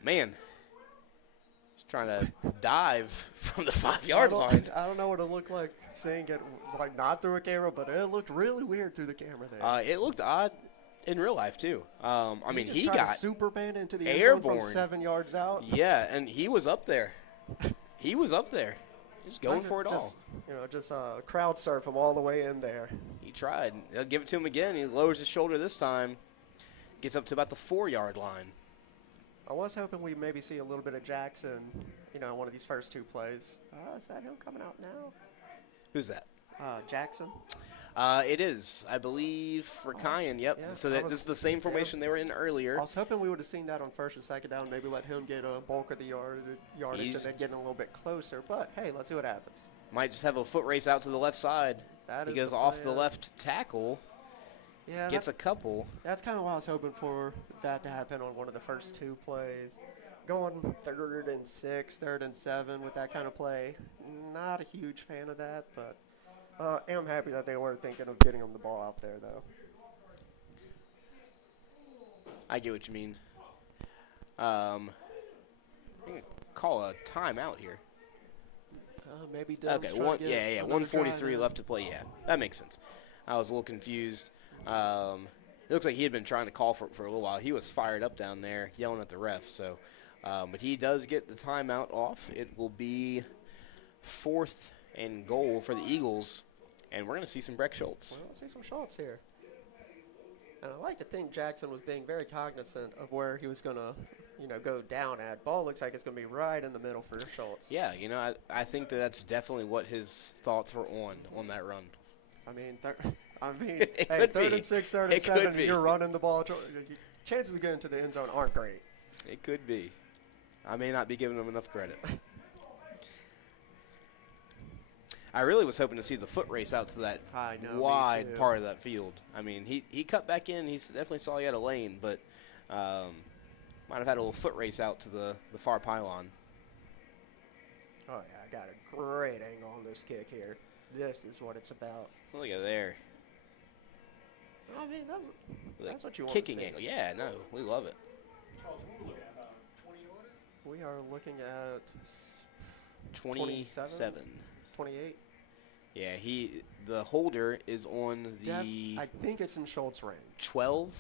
Man, he's trying to dive from the 5-yard line. I don't know what it looked like seeing it like not through a camera, but it looked really weird through the camera there. It looked odd in real life too. I mean, just he tried to got Superman into the end zone airborne. from 7 yards out. Yeah, and he was up there. He was up there, just going for it all. Just crowd surf him all the way in there. He tried. They'll give it to him again. He lowers his shoulder this time. Gets up to about the 4-yard line. I was hoping we maybe see a little bit of Jackson, one of these first 2 plays. Is that him coming out now? Who's that? Jackson. It is, I believe, for Kyan. Yep. Yeah, So I this was- is the same formation they were in earlier. I was hoping we would have seen that on 1st and 2nd down, maybe let him get a bulk of the yardage He's- and then getting a little bit closer. But, hey, let's see what happens. Might just have a foot race out to the left side. That He is goes the off the plan. left tackle, Yeah, gets a couple. that's kind of what I was hoping for that to happen on one of the first 2 plays. Going 3rd and 6, 3rd and 7 with that kind of play. Not a huge fan of that, but am happy that they were thinking of getting him the ball out there, though. I get what you mean. I'm going to call a timeout here. Maybe Denham's Okay, trying to get another 1:43 drive in. left to play. Yeah, that makes sense. I was a little confused. It looks like he had been trying to call for it for a little while. He was fired up down there, yelling at the ref. So, but he does get the timeout off. It will be 4th and goal for the Eagles, and we're going to see some Breck Schultz. Well, let's see some shots here. And I like to think Jackson was being very cognizant of where he was going to, go down at. Ball looks like it's going to be right in the middle for Schultz. Yeah, I think that's definitely what his thoughts were on that run. I mean, It hey, could 3rd be. and 6, 3rd It and could 7, be. you're running the ball. Chances of getting to the end zone aren't great. It could be. I may not be giving him enough credit. I really was hoping to see the foot race out to that I know, me wide too. part of that field. I mean, he cut back in. He definitely saw he had a lane, but might have had a little foot race out to the far pylon. Oh, yeah, I got a great angle on this kick here. This is what it's about. Look at there. I mean, that's what you want Kicking to see. angle. Yeah, no, we love it. Charles, what are we looking at? About 20 yarder? We are looking at 27. 28. Yeah, the holder is on the I think it's in Schultz range. 12.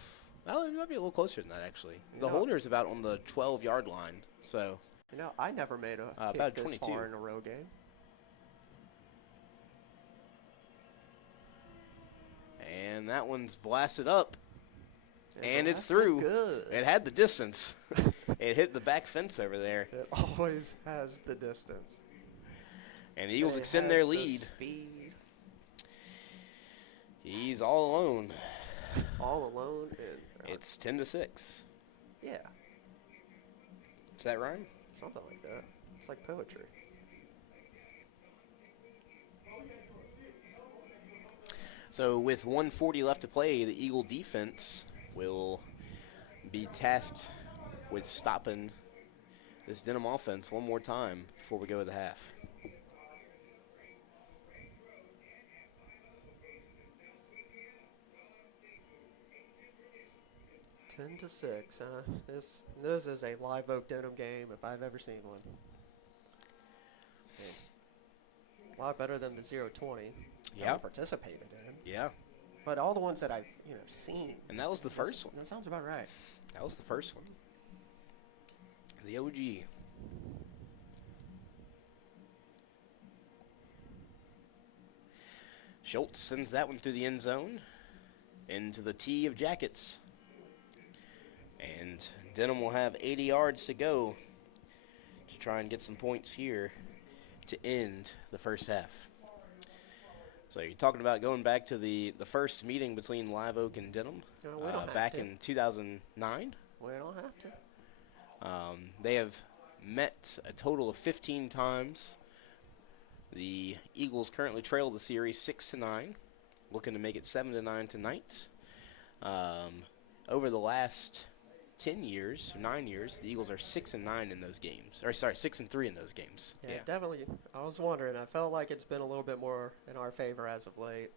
Well, it might be a little closer than that, actually. The No. holder is about on the 12-yard line. So, You know, I never made a kick about this 22. far in a row game. and that one's blasted up. And it's blasted through. Good. It had the distance. It hit the back fence over there. It always has the distance. And the Eagles It extend has their the lead. Speed. He's all alone. All alone. And It's 10-6. yeah, Is that right? something like that. It's like poetry. So with 1:40 left to play, the Eagle defense will be tasked with stopping this Denham offense one more time before we go to the half. Ten to 6. This is a live oak Denham game if I've ever seen one. A lot better than the 0-20 that Yeah. I participated in. Yeah. But all the ones that I've seen. And that was the first one. That sounds about right. That was the first one. The OG. Schultz sends that one through the end zone into the tee of Jackets. And Denham will have 80 yards to go to try and get some points here to end the first half. So you're talking about going back to the first meeting between Live Oak and Denham No, we don't have back to. in 2009. We don't have to. They have met a total of 15 times. The Eagles currently trail the series 6-9, looking to make it 7-9 tonight. Over the last 10 years, 9 years, the Eagles are 6-9 in those games. Or sorry, 6-3 in those games. Yeah, definitely. I was wondering. I felt like it's been a little bit more in our favor as of late.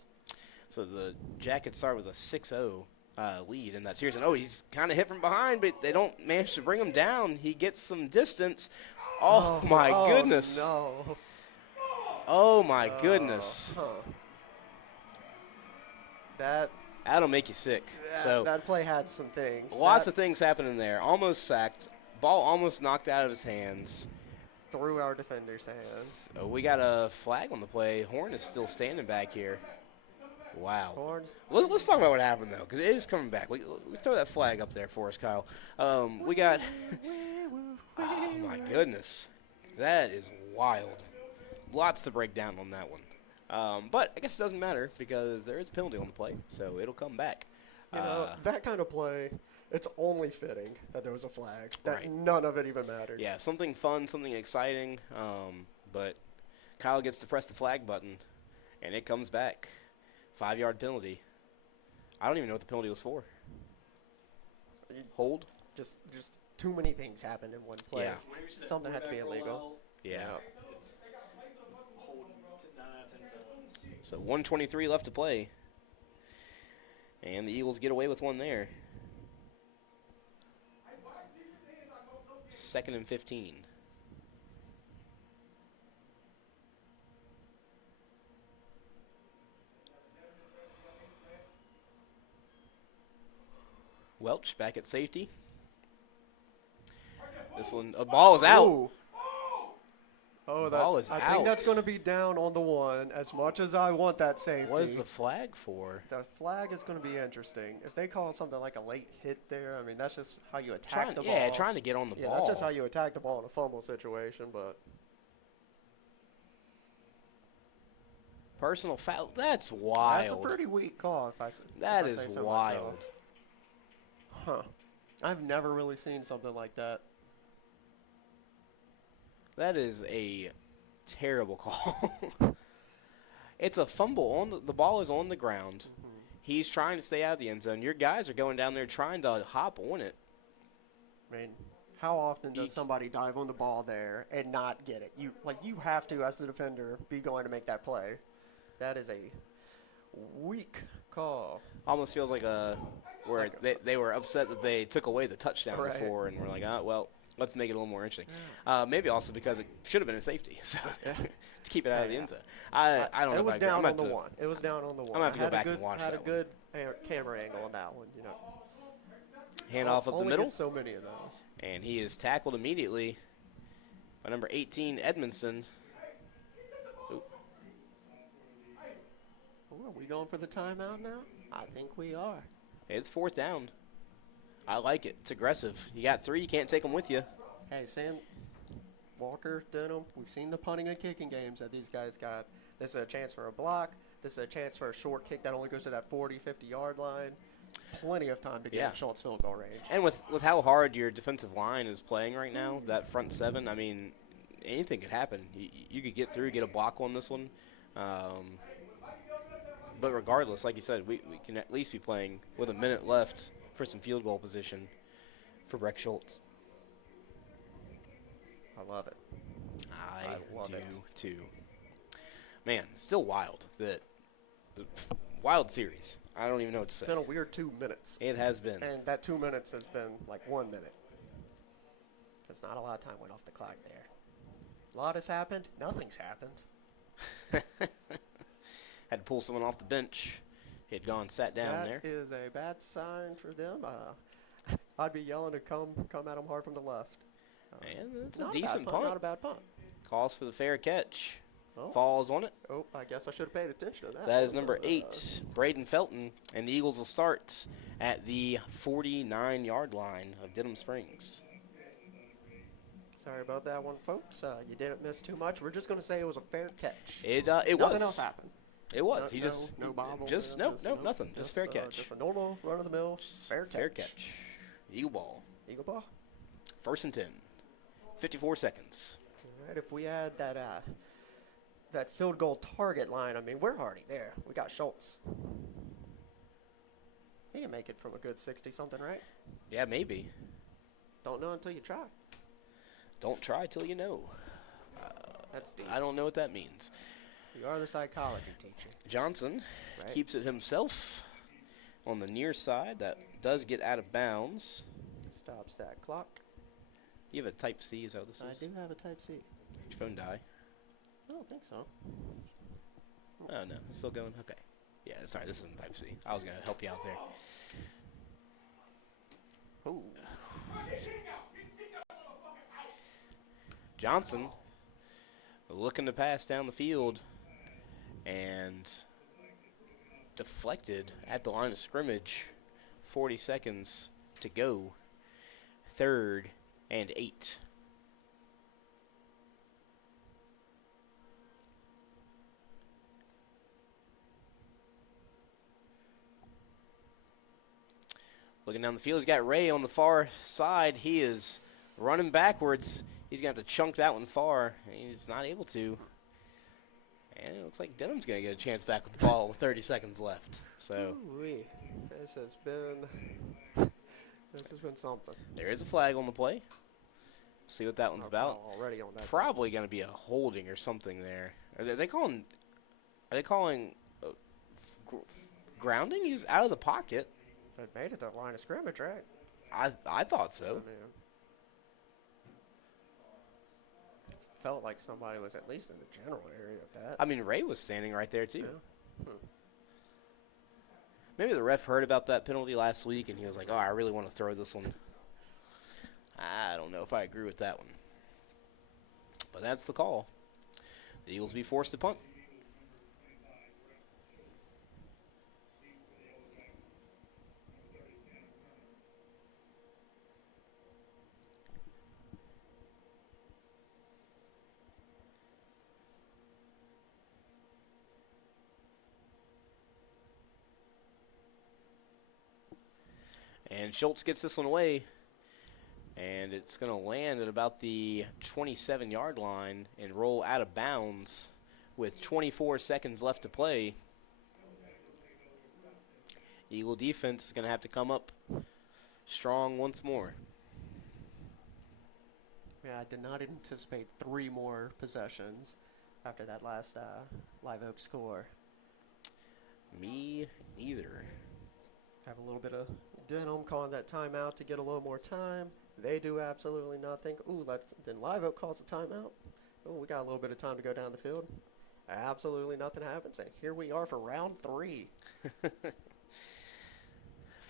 So the Jackets start with a 6-0 lead in that series. And, he's kind of hit from behind, but they don't manage to bring him down. He gets some distance. Oh, my goodness. No. Oh, my goodness. Huh. That'll make you sick. So that play had some things. lots of things happening there. Almost sacked. Ball almost knocked out of his hands. through our defender's hands. We got a flag on the play. Horn is still standing back here. Wow. Horns. Let's talk about what happened, though, because it is coming back. We throw that flag up there for us, Kyle. We got – oh, my goodness. That is wild. Lots to break down on that one. But I guess it doesn't matter because there is a penalty on the play, so it'll come back. You know, that kind of play, it's only fitting that there was a flag. That Right. none of it even mattered. Yeah, something fun, something exciting. But Kyle gets to press the flag button, and it comes back. 5-yard penalty. I don't even know what the penalty was for. Hold? Just too many things happened in one play. Yeah. Whenever you see that Something had to be quarterback roll illegal. out, Yeah. it's holding 9 out of 10 times. So 1:23 left to play. And the Eagles get away with one there. 2nd and 15. Welch back at safety. This one, a ball is out. Ooh. Oh, Ball is I out. think that's going to be down on the one. As much as I want that safety, What is the flag for? the flag is going to be interesting. If they call something like a late hit there, I mean that's just how you attack the ball. Yeah, trying to get on the Yeah, ball. that's just how you attack the ball in a fumble situation. But Personal foul. That's wild. that's a pretty weak call. That if I say is so wild. myself. Huh? I've never really seen something like that. Oh, That is a terrible call. 'Cause, I mean, That is a pretty weak call. 'Cause, I mean, if I say so myself. Huh? I've never really seen something like that. 'cause, I mean, if you're going to call a flag, you got to call it early. You got to call it. It's a fumble. The ball is on the ground. Mm-hmm. He's trying to stay out of the end zone. Your guys are going down there trying to hop on it. I mean, how often does somebody dive on the ball there and not get it? You have to, as the defender, be going to make that play. That is a weak call. Almost feels like where they were upset that they took away the touchdown Right. before, and we're like, oh, well, let's make it a little more interesting. Maybe also because it should have been a safety, so to keep it out of the end zone. I don't know. It was if I agree. down I'm on the to, one. It was down on the one. I'm gonna have to go Had a back good- and watch had that a good camera angle on that one. Hand off up the Only middle, get so many of those. and he is tackled immediately by number 18, Edmondson. Oop. Ooh, are we going for the timeout now? I think we are. It's 4th down. I like it. It's aggressive. You got 3. You can't take them with you. Hey, Sam Walker, Denham, we've seen the punting and kicking games that these guys got. This is a chance for a block. This is a chance for a short kick that only goes to that 40, 50-yard line. Plenty of time to get in Schultz field goal range. And with how hard your defensive line is playing right now, that front 7, I mean, anything could happen. You could get through, get a block on this one. But regardless, like you said, we can at least be playing with a minute left for some field goal position for Breck Schultz. I love it. I love do it. too. Man, still wild. Wild series. I don't even know what to say. It's been a weird 2 minutes. It has been. And that 2 minutes has been like 1 minute. There's not a lot of time went off the clock there. A lot has happened. Nothing's happened. Had to pull someone off the bench. He had gone, sat down there. That is a bad sign for them. I'd be yelling to come at them hard from the left. And it's a Not decent bad punt. Not a bad punt. Calls for the fair catch. Oh. Falls on it. Oh, I guess I should have paid attention to that. That is number 8, Braden Felton. And the Eagles will start at the 49-yard line of Denham Springs. Sorry about that one, folks. You didn't miss too much. We're just going to say it was a fair catch. It Nothing was. else happened. It was. No bobble. Nothing. Just fair catch. Just a normal run-of-the-mill fair catch. Fair catch. Eagle ball. Eagle ball. 1st and 10. 54 seconds. All right, if we add that field goal target line, I mean, we're already there. We got Schultz. He can make it from a good 60-something, right? Yeah, maybe. Don't know until you try. Don't try till you know. That's deep. I don't know what that means. You are the psychology teacher. Johnson Right. keeps it himself on the near side. That does get out of bounds. Stops that clock. You have a Type C, is that what this I is? do have a Type C. Did your phone die? I don't think so. Oh, no. It's still going? Okay. Yeah, sorry, this isn't Type C. I was going to help you out there. Oh. Johnson looking to pass down the field and deflected at the line of scrimmage. 40 seconds to go. 3rd and 8. Looking down the field, he's got Ray on the far side. He is running backwards. He's going to have to chunk that one far. He's not able to. And it looks like Denham's going to get a chance back with the ball with 30 seconds left. So Ooh-wee. This has been something. there is a flag on the play. See what that one's about. Already on that. Probably going to be a holding or something there. Are they calling grounding? He's out of the pocket. It made it to the line of scrimmage, right? I thought so. I mean, felt like somebody was at least in the general area of that. I mean, Ray was standing right there too. Yeah. Maybe the ref heard about that penalty last week and he was like, oh, I really want to throw this one. I don't know if I agree with that one. But that's the call. The Eagles be forced to punt. And Schultz gets this one away. And it's going to land at about the 27-yard line and roll out of bounds with 24 seconds left to play. Eagle defense is going to have to come up strong once more. Yeah, I did not anticipate 3 more possessions after that last Live Oak score. Me neither. Have a little bit of Denham calling that timeout to get a little more time. They do absolutely nothing. Ooh, then Live Oak calls a timeout. Oh, we got a little bit of time to go down the field. Absolutely nothing happens. And here we are for round 3.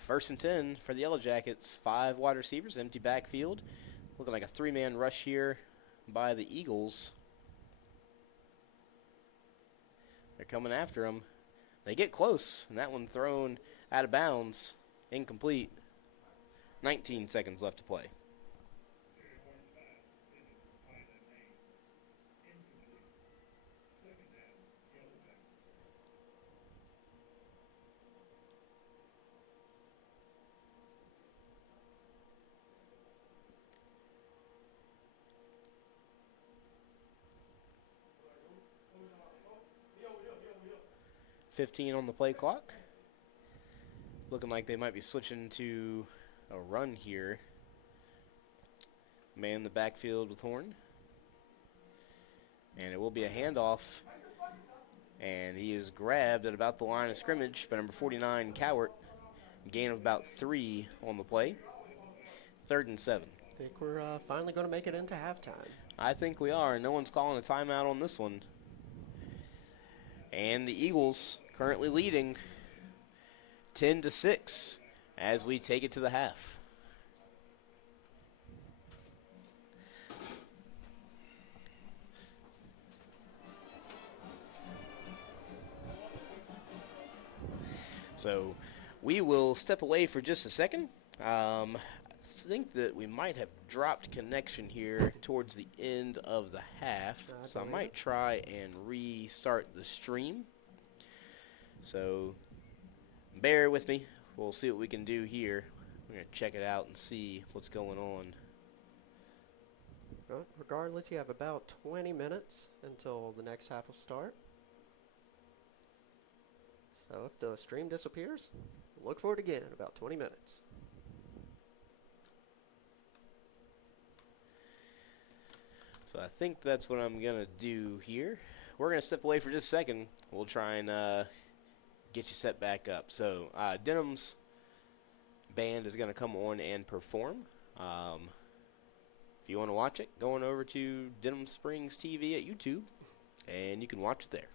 1st and 10 for the Yellow Jackets. 5 wide receivers, empty backfield. Looking like a 3-man rush here by the Eagles. They're coming after him. They get close, and that one thrown out of bounds. Incomplete. 19 seconds left to play. .15 on the play clock. Looking like they might be switching to a run here. Man the backfield with Horn. And it will be a handoff. And he is grabbed at about the line of scrimmage by number 49, Cowart. Gain of about 3 on the play. 3rd and 7. I think we're finally going to make it into halftime. I think we are. No one's calling a timeout on this one. And the Eagles currently leading 10-6 as we take it to the half. So we will step away for just a second. I think that we might have dropped connection here towards the end of the half. So I might try and restart the stream. So bear with me. We'll see what we can do here. We're going to check it out and see what's going on. Well, regardless, you have about 20 minutes until the next half will start. So if the stream disappears, look for it again in about 20 minutes. So I think that's what I'm going to do here. We're going to step away for just a second. We'll try and get you set back up. So Denham's band is going to come on and perform. If you want to watch it, go on over to Denham Springs TV at YouTube, and you can watch it there.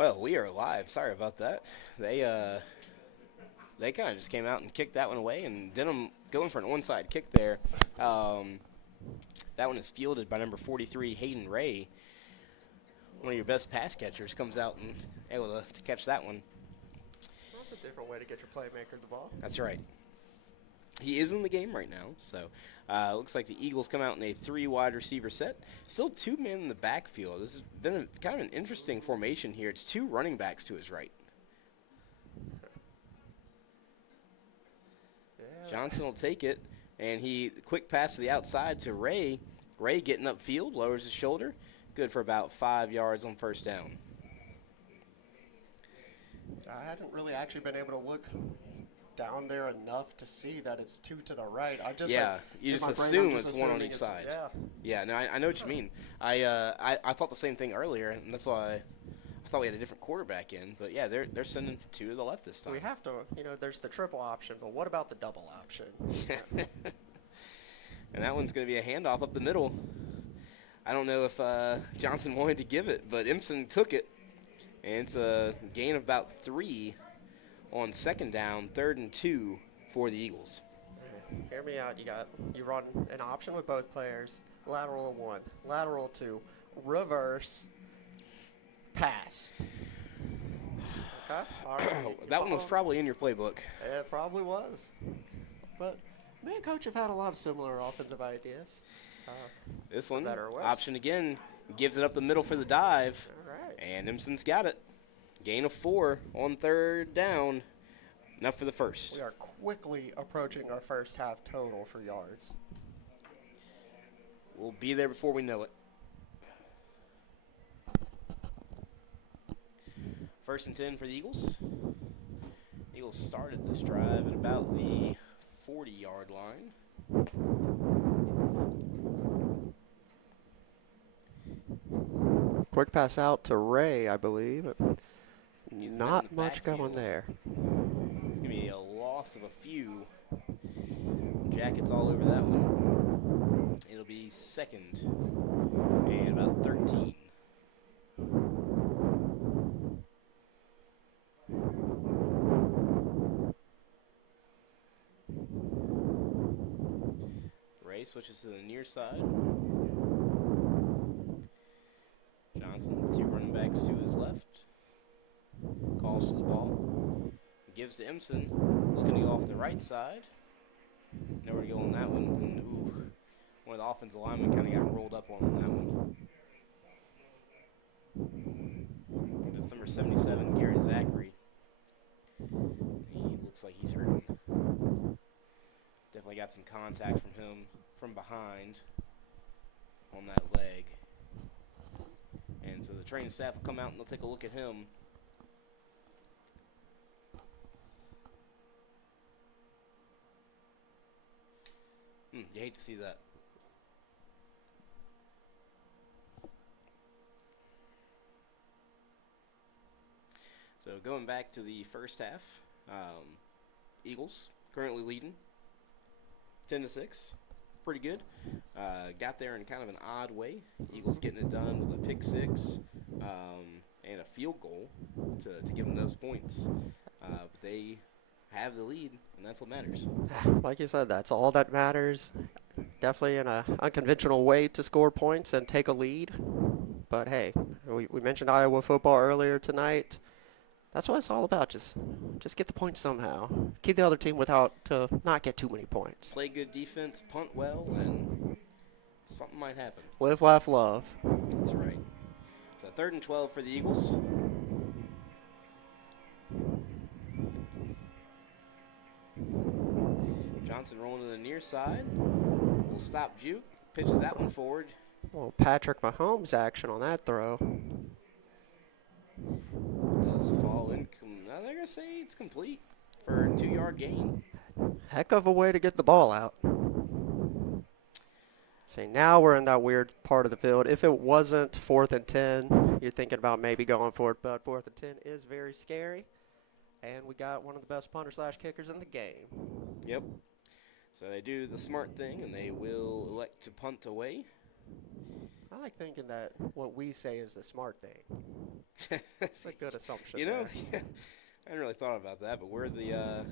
Well, we are live. Sorry about that. They kind of just came out and kicked that one away, and Denham going for an onside kick there. That one is fielded by number 43, Hayden Ray. One of your best pass catchers comes out and able to catch that one. That's a different way to get your playmaker the ball. That's right. He is in the game right now, so looks like the Eagles come out in a 3 wide receiver set. Still 2 men in the backfield. This has been kind of an interesting formation here. It's 2 running backs to his right. Yeah. Johnson will take it, and quick pass to the outside to Ray. Ray getting upfield, lowers his shoulder. Good for about 5 yards on first down. I hadn't really actually been able to look down there enough to see that it's 2 to the right. I just You in just my brain, assume I'm just it's one on assuming each side. Yeah. Yeah, no, I know what you mean. I thought the same thing earlier, and that's why I thought we had a different quarterback in. But yeah, they're sending 2 to the left this time. We have to, there's the triple option, but what about the double option? And that one's going to be a handoff up the middle. I don't know if Johnson wanted to give it, but Imson took it. And it's a gain of about 3 on second down, 3rd and 2 for the Eagles. Hear me out. You run an option with both players. Lateral 1, lateral 2, reverse, pass. Okay. All right. That one was probably in your playbook. It probably was. But me and Coach have had a lot of similar offensive ideas. This one, better or worse. option again, gives it up the middle for the dive. All right. And Imson's got it. Gain of 4 on 3rd down. Enough for the first. We are quickly approaching our first half total for yards. We'll be there before we know it. 1st and 10 for the Eagles. Eagles started this drive at about the 40-yard line. Quick pass out to Ray, I believe. He's Not been in the much going backfield. there. It's going to be a loss of a few. Jackets all over that one. It'll be 2nd and about 13. Ray switches to the near side. Johnson, 2 running backs to his left. Calls for the ball. Gives to Imson. Looking to go off the right side. Nowhere to go on that one. And, one of the offensive linemen kind of got rolled up on that one. That's number 77, Garrett Zachary. He looks like he's hurting. Definitely got some contact from him from behind on that leg. And so the training staff will come out and they'll take a look at him. You hate to see that. So going back to the first half, Eagles currently leading 10-6. Pretty good. Got there in kind of an odd way. Eagles getting it done with a pick 6 and a field goal to give them those points. But they have the lead, and that's what matters. Like you said, that's all that matters. Definitely an unconventional way to score points and take a lead. But hey, we mentioned Iowa football earlier tonight. That's what it's all about. Just get the points somehow. Keep the other team to not get too many points. Play good defense, punt well, and something might happen. Live, laugh, love. That's right. So 3rd and 12 for the Eagles. Johnson rolling to the near side. Will stop Juke. Pitches that one forward. Well, Patrick Mahomes action on that throw. Does fall in. Now they're going to say it's complete for a 2-yard gain. Heck of a way to get the ball out. See, now we're in that weird part of the field. If it wasn't 4th and 10, you're thinking about maybe going for it, but 4th and 10 is very scary. And we got one of the best punter/kickers in the game. Yep. So they do the smart thing, and they will elect to punt away. I like thinking that what we say is the smart thing. It's a good assumption. You know, there. I hadn't really thought about that, but we're the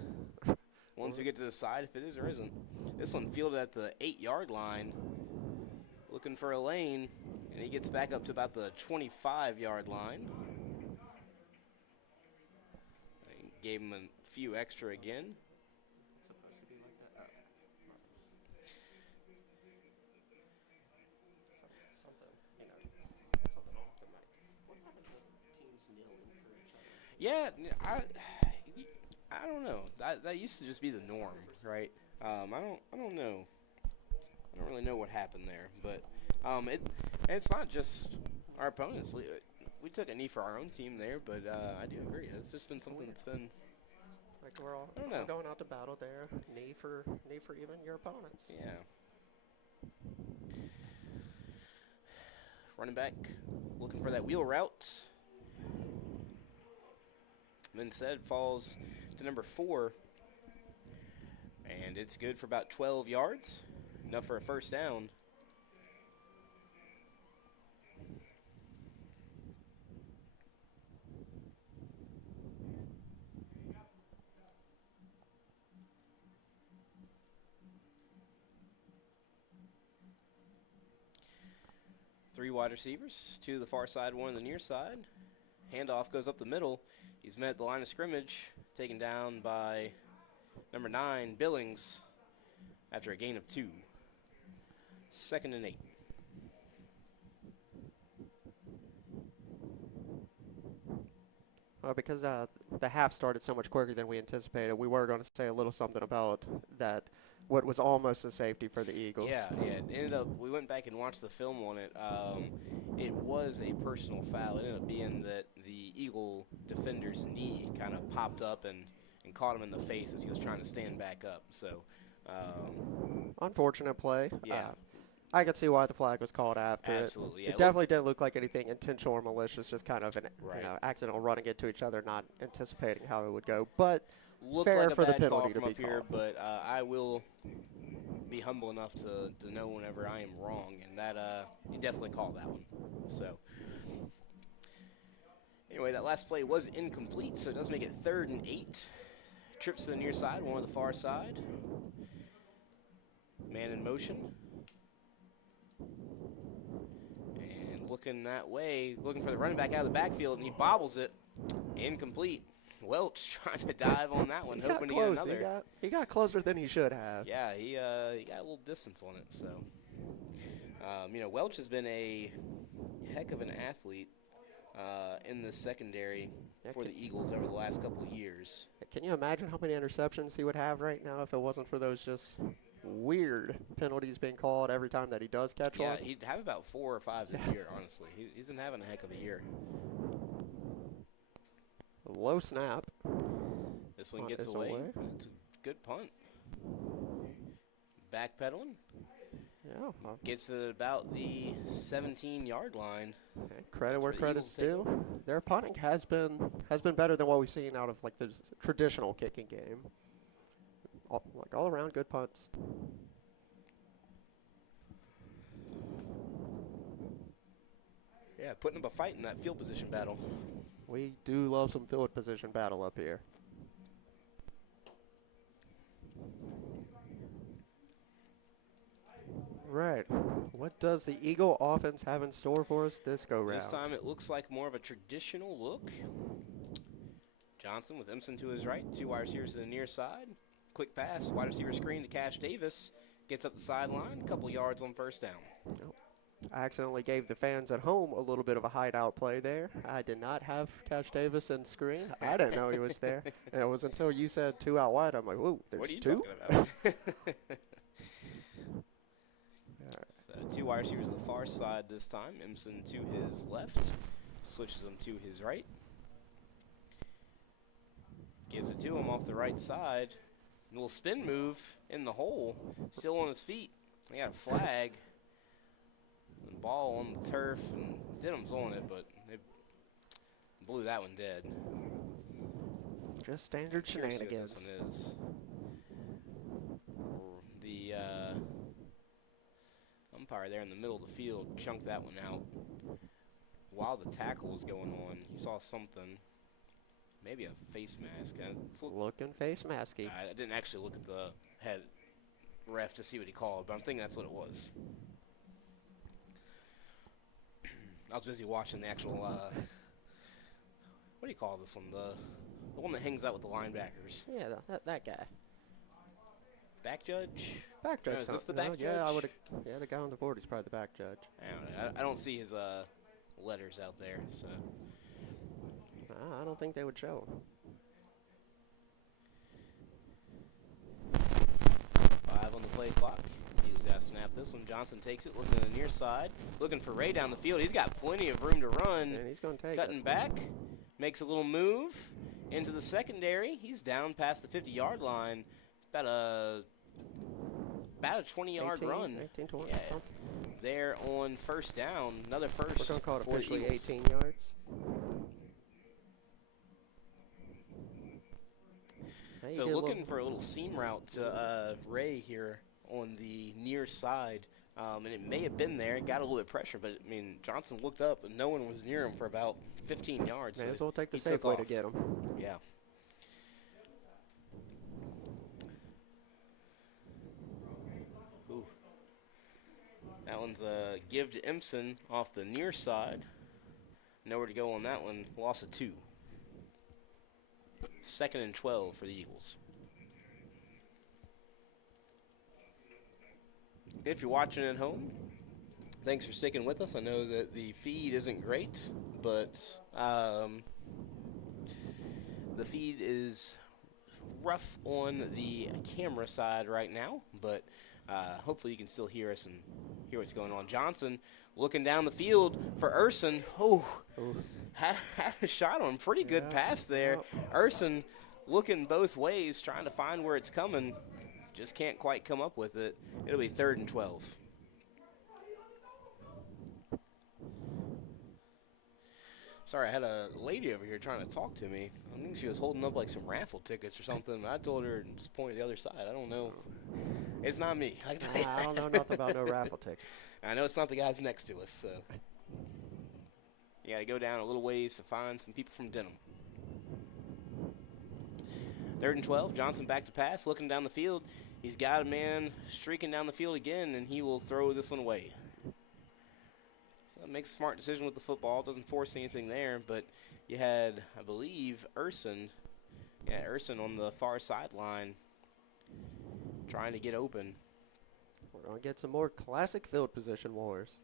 ones who get to decide if it is or isn't. This one fielded at the 8-yard line, looking for a lane, and he gets back up to about the 25-yard line. I gave him a few extra again. It's supposed to be like that. Something, something off the mic. What happened to teams kneeling for each other? Yeah, I don't know. That used to just be the norm, right? I don't know. I don't really know what happened there, but it's not just our opponents. We took a knee for our own team there, but I do agree. It's just been something that's been. Like we're all I don't know. going out to battle there, knee for even your opponents. Yeah. Running back, looking for that wheel route. Instead falls to number 4, and it's good for about 12 yards, enough for a first down. Three wide receivers, 2 to the far side, 1 to the near side. Handoff goes up the middle. He's met at the line of scrimmage, taken down by number 9, Billings, after a gain of 2. 2nd and 8. Because the half started so much quicker than we anticipated, we were going to say a little something about that, what was almost a safety for the Eagles. Yeah. It ended up, we went back and watched the film on it. It was a personal foul. It ended up being that the Eagle defender's knee kind of popped up and caught him in the face as he was trying to stand back up. So, Unfortunate play. Yeah. I could see why the flag was called after absolutely. it. Yeah, It definitely didn't look like anything intentional or malicious, just kind of an Right. accidental running into each other, not anticipating how it would go. But looked fair like a for the bad call penalty to from be up here, called. but I will be humble enough to know whenever I am wrong, and that you definitely called that one. So anyway, that last play was incomplete, so it does make it 3rd and 8. Trips to the near side, 1 to the far side. Man in motion. And looking that way, looking for the running back out of the backfield, and he bobbles it. Incomplete. Welch trying to dive on that one, He got hoping to get close. another. He got closer than he should have. Yeah, he got a little distance on it. So, Welch has been a heck of an athlete in the secondary Yeah, for the Eagles over the last couple of years. Can you imagine how many interceptions he would have right now if it wasn't for those just weird penalties being called every time that he does catch Yeah, one? he'd have about 4 or 5 this year, honestly. He's been having a heck of a year. Low snap. This one Punt gets is away. away. It's a good punt. Backpedaling. Yeah. Gets it about the 17-yard line. Okay, credit That's where where the credit's Eagles take due. Their punting has been better than what we've seen out of like the traditional kicking game. All around good punts. Yeah, putting up a fight in that field position battle. We do love some field position battle up here. Right. What does the Eagle offense have in store for us this go round? This time it looks like more of a traditional look. Johnson with Empson to his right. 2 wide receivers to the near side. Quick pass. Wide receiver screen to Cash Davis. Gets up the sideline. A couple yards on first down. I accidentally gave the fans at home a little bit of a hideout play there. I did not have Cash Davis in screen. I didn't know he was there. And it was until you said 2 out wide. I'm like, whoa, there's What are you 2? talking about? So 2 wide receivers to the far side this time. Empson to his left. Switches them to his right. Gives it to him off the right side. A little spin move in the hole. Still on his feet. They got a flag. The ball on the turf, and Denham's on it, but they blew that one dead. Just standard Curious to see what shenanigans. this one is. The umpire there in the middle of the field chunked that one out. while the tackle was going on, he saw something. Maybe a face mask. Looking face masky. I didn't actually look at the head ref to see what he called, but I'm thinking that's what it was. I was busy watching the actual, what do you call this one? The one that hangs out with the linebackers. Yeah, that guy. Back judge? Back judge. Is this the no, back yeah, judge? Yeah, the guy on the board is probably the back judge. I don't see his letters out there, so. I don't think they would show him. 5 on the play clock. He's got to snap this one. Johnson takes it, looking to the near side, looking for Ray down the field. He's got plenty of room to run. And he's going to take Cutting it. back, makes a little move into the secondary. He's down past the 50-yard line. About a 20-yard 18, run. 18, 20, Yeah. something. There on first down. Another first. We're going to call it for the officially Eagles. 18 yards. Hey, So you get a looking little- for a little seam route to Ray here on the near side. And it may have been there. It got a little bit of pressure, but, I mean, Johnson looked up, and no one was near him for about 15 yards. May so as well take the he safe took way to off. get him. Yeah. Ooh. That one's a give to Empson off the near side. Nowhere to go on that one. Loss of 2. 2nd and 12 for the Eagles. If you're watching at home, thanks for sticking with us. I know that the feed isn't great, but the feed is rough on the camera side right now, but hopefully you can still hear us and hear what's going on. Johnson looking down the field for Urson. Oh, had a shot on. Pretty good Yeah. pass there. Yep. Urson looking both ways, trying to find where it's coming. Just can't quite come up with it. It'll be 3rd and 12. Sorry, I had a lady over here trying to talk to me. I think she was holding up like some raffle tickets or something. I told her to just point to the other side. I don't know. It's not me. I can tell you I don't know nothing about no raffle tickets. I know it's not the guys next to us, so. You got to go down a little ways to find some people from Denham. 3rd and 12. Johnson back to pass, looking down the field. He's got a man streaking down the field again, and he will throw this one away. So makes a smart decision with the football. Doesn't force anything there, but you had, I believe, Urson. Yeah, Urson on the far sideline trying to get open. We're going to get some more classic field position wars.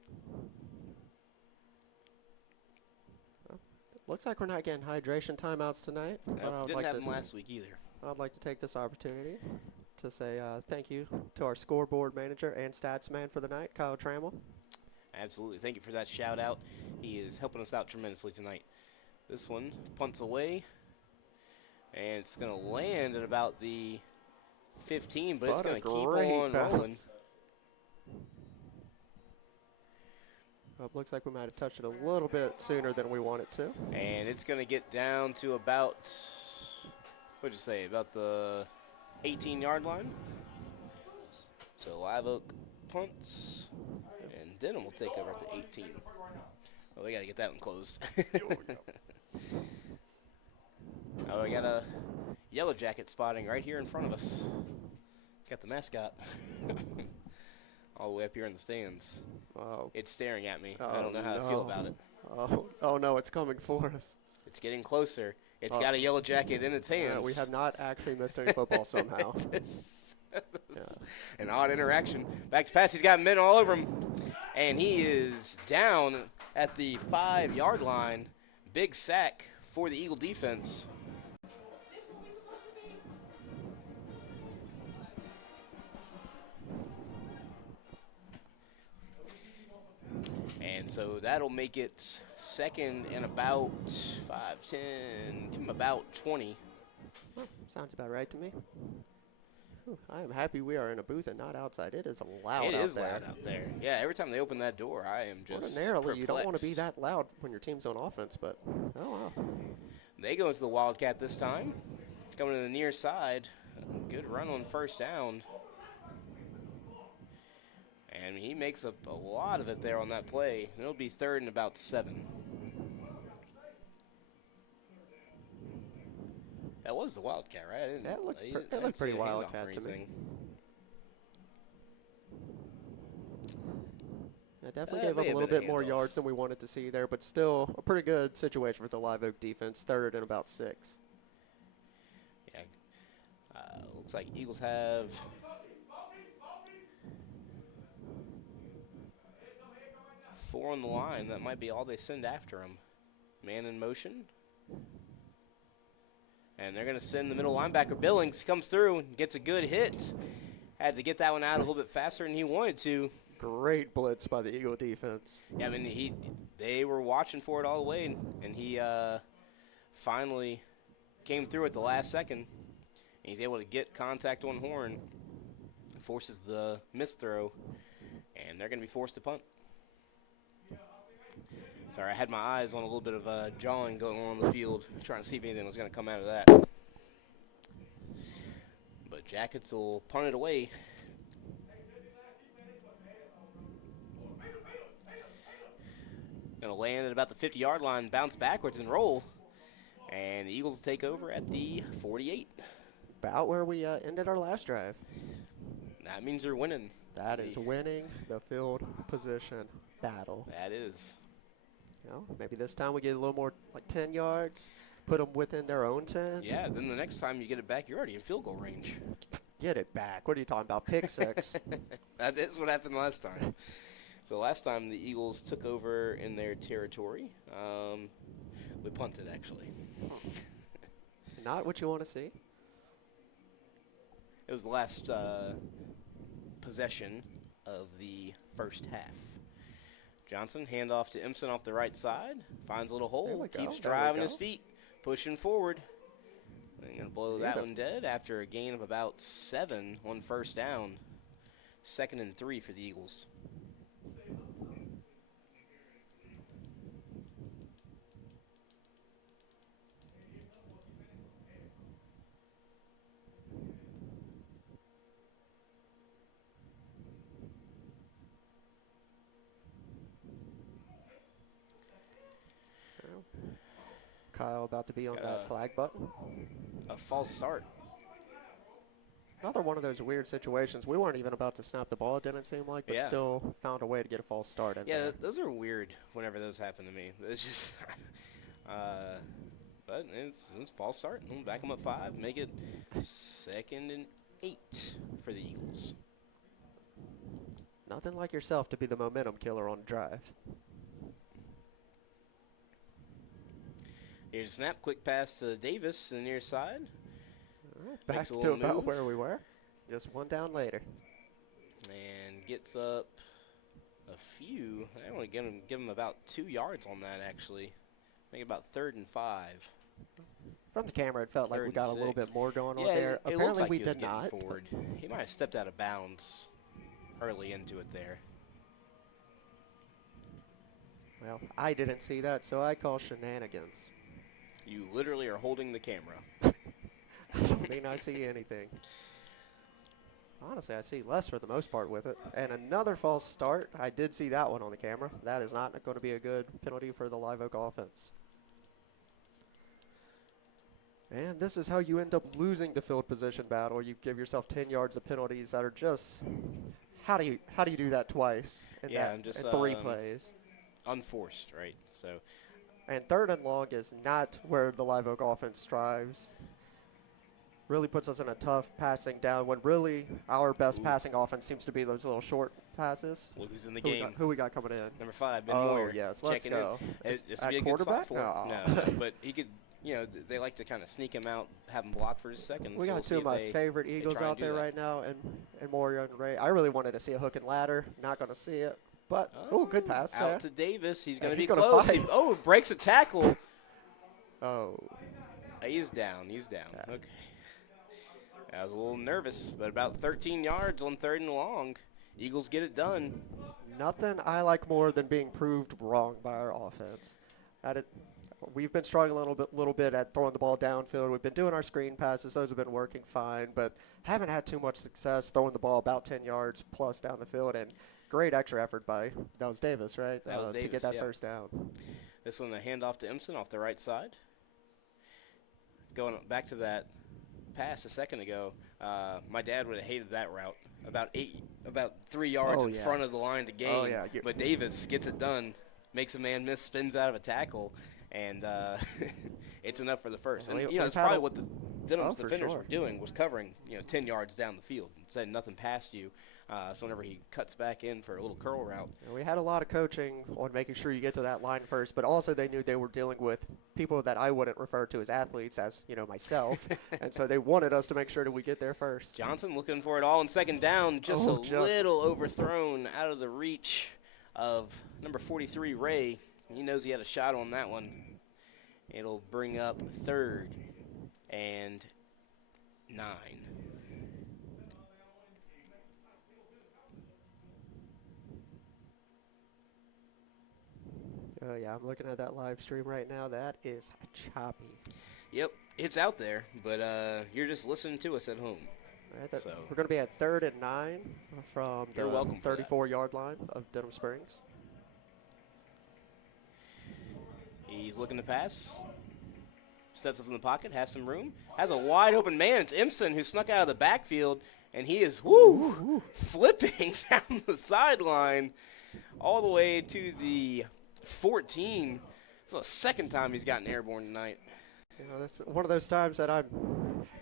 Well, looks like we're not getting hydration timeouts tonight. but I would Didn't like happen to- last week either. I'd like to take this opportunity to say thank you to our scoreboard manager and stats man for the night, Kyle Trammell. Absolutely. Thank you for that shout out. He is helping us out tremendously tonight. This one punts away, and it's going to land at about the 15, but it's What a going to keep great on bounce. rolling. Well, it looks like we might have touched it a little bit sooner than we wanted to. And it's going to get down to about, what'd you say, about the 18-yard line. So Live Oak punts, and Denham will take over at the 18. Oh, we got to get that one closed. Oh, we got a Yellow Jacket spotting right here in front of us. Got the mascot. All the way up here in the stands. Oh, It's staring at me. I Oh, don't know how to feel no. about it. oh no, it's coming for us. It's getting closer. It's Oh. got a Yellow Jacket in its hands. We have not actually missed any football somehow. An odd interaction. Back to pass. He's got men all over him. And he is down at the 5-yard line. Big sack for the Eagle defense. And so that'll make it 2nd and about 5, 10, give him about 20. Well, sounds about right to me. Whew, I am happy we are in a booth and not outside. It is loud It out is there. loud out there. Yeah, every time they open that door, I am just Ordinarily, you don't want to be perplexed. that loud when your team's on offense, but oh wow. They go into the Wildcat this time. Coming to the near side. Good run on first down. And he makes a lot of it there on that play. It'll be 3rd and about 7. That was the Wildcat, right? I didn't, Yeah, it looked I pre- didn't- it I didn't looked see pretty a handoff or Wildcat to me. anything. It definitely That gave may up a have little been a bit more handoff. yards than we wanted to see there, but still a pretty good situation for the Live Oak defense. 3rd and about 6. Yeah. Looks like Eagles have 4 on the line. That might be all they send after him. Man in motion. And they're going to send the middle linebacker. Billings comes through and gets a good hit. Had to get that one out a little bit faster than he wanted to. Great blitz by the Eagle defense. Yeah, I mean, they were watching for it all the way, and he finally came through at the last second. And he's able to get contact on horn, forces the missed throw, and they're going to be forced to punt. Sorry, I had my eyes on a little bit of jawing going on the field, trying to see if anything was going to come out of that. But Jackets will punt it away. Going to land at about the 50-yard line, bounce backwards and roll. And the Eagles take over at the 48. About where we ended our last drive. That means they're winning. That is winning the field position battle. That is. You know, maybe this time we get a little more, like 10 yards, put them within their own 10. Yeah, then the next time you get it back, you're already in field goal range. Get it back. What are you talking about? Pick 6. That is what happened last time. So last time the Eagles took over in their territory. We punted, actually. Not what you want to see. It was the last possession of the first half. Johnson, handoff to Impson off the right side. Finds a little There hole. we go, Keeps there we driving go. his feet. Pushing forward. They're going to blow Yeah, that the- one dead after a gain of about 7 on first down. 2nd and 3 for the Eagles. Kyle about to be on Got that a- flag button. A false start. Another one of those weird situations. We weren't even about to snap the ball, it didn't seem like, but Yeah. still found a way to get a false start in Yeah, there. those are weird whenever those happen to me. It's just, but it's false start. We'll back them up 5, make it 2nd and 8 for the Eagles. Nothing like yourself to be the momentum killer on a drive. Here's a snap, quick pass to Davis to the near side. All right, back Makes a to little about move. where we were. Just one down later. And gets up a few. I want to give him about 2 yards on that, actually. Make it about 3rd and 5. From the camera, it felt like we 3rd got a and little 6. bit more going on Yeah, there. it looked Apparently like we he was did getting not. forward. He might have stepped out of bounds early into it there. Well, I didn't see that, so I call shenanigans. You literally are holding the camera. Doesn't mean I see anything. Honestly, I see less for the most part with it. And another false start. I did see that one on the camera. That is not going to be a good penalty for the Live Oak offense. And this is how you end up losing the field position battle. You give yourself 10 yards of penalties that are just, how do you do that twice in, Yeah, that, and just, in 3 plays? Unforced, right? So, And 3rd and long is not where the Live Oak offense strives. Really puts us in a tough passing down when really our best passing offense seems to be those little short passes. look who's in the Who we game. got, who we got coming in? Number 5, Ben Oh, Moyer. yes, let's checking go. in. Is- This at would be a good spot quarterback? for him. No. No, but he could, they like to kind of sneak him out, have him block for just a second. We so got we'll two see of if my they favorite Eagles try and out do there that. right now, and Moria and Ray. I really wanted to see a hook and ladder. Not going to see it. But, good pass out there. to Davis. He's going to He's be gonna close. fight. Breaks a tackle. Oh. He's down. Yeah. Okay. I was a little nervous, but about 13 yards on 3rd and long. Eagles get it done. Nothing I like more than being proved wrong by our offense. We've been struggling a little bit at throwing the ball downfield. We've been doing our screen passes. Those have been working fine, but haven't had too much success throwing the ball about 10 yards plus down the field. And great extra effort by, that was Davis, right? That was to Davis, get that yeah. first down. This one, a handoff to Impson off the right side. going back to that pass a second ago, my dad would have hated that route. About 3 yards Oh, in yeah. front of the line to gain. Oh, yeah. But Davis gets it done, makes a man miss, spins out of a tackle, and it's enough for the first. Well, And we've that's had probably a- what the Denham's for defenders sure. were doing, was covering 10 yards down the field, saying nothing past you. So whenever he cuts back in for a little curl route, And we had a lot of coaching on making sure you get to that line first, but also they knew they were dealing with people that I wouldn't refer to as athletes, as myself, and so they wanted us to make sure that we get there first. Johnson looking for it all in second down, just Oh, a just- little overthrown out of the reach of number 43, Ray. He knows he had a shot on that one. It'll bring up 3rd and 9. Oh yeah, I'm looking at that live stream right now. That is choppy. Yep, it's out there, but you're just listening to us at home. All right, So- we're going to be at 3rd and 9 from You're the welcome for that. 34-yard line of Denham Springs. He's looking to pass. Steps up in the pocket, has some room. Has a wide open man. It's Imson who snuck out of the backfield, and he is flipping down the sideline all the way to the 14. It's the second time he's gotten airborne tonight. That's one of those times that I'm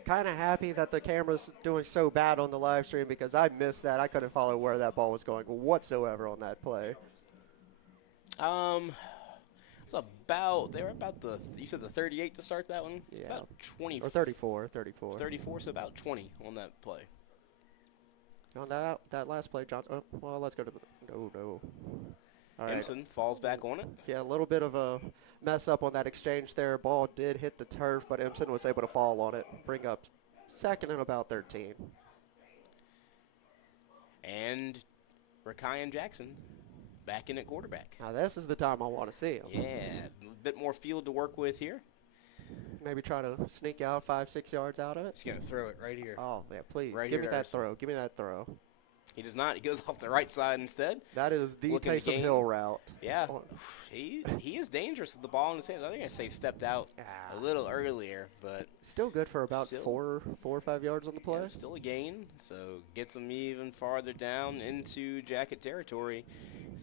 kind of happy that the camera's doing so bad on the live stream, because I missed that. I couldn't follow where that ball was going whatsoever on that play. It's about, they were about you said the 38 to start that one? Yeah. About 20. Or 34. 34, so about 20 on that play. On that last play, John. Oh, well, let's go to the. No. All right. Emerson falls back on it. Yeah, a little bit of a mess up on that exchange there. Ball did hit the turf, but Imson was able to fall on it, bring up 2nd and about 13. And Rakayan Jackson back in at quarterback. Now this is the time I want to see him. Yeah, a bit more field to work with here. Maybe try to sneak out 5-6 yards out of it. He's going to throw it right here. Oh yeah, please Right give here me to that Emerson. throw. Give me that throw. He does not. He goes off the right side instead. That is the Looking to Taysom gain. Hill route. Yeah, Oh. he is dangerous with the ball in his hands. I think I say stepped out Ah. a little earlier, but Still good for about Still- 4 or 5 yards on the play. yeah, still a gain. So gets him even farther down into jacket territory.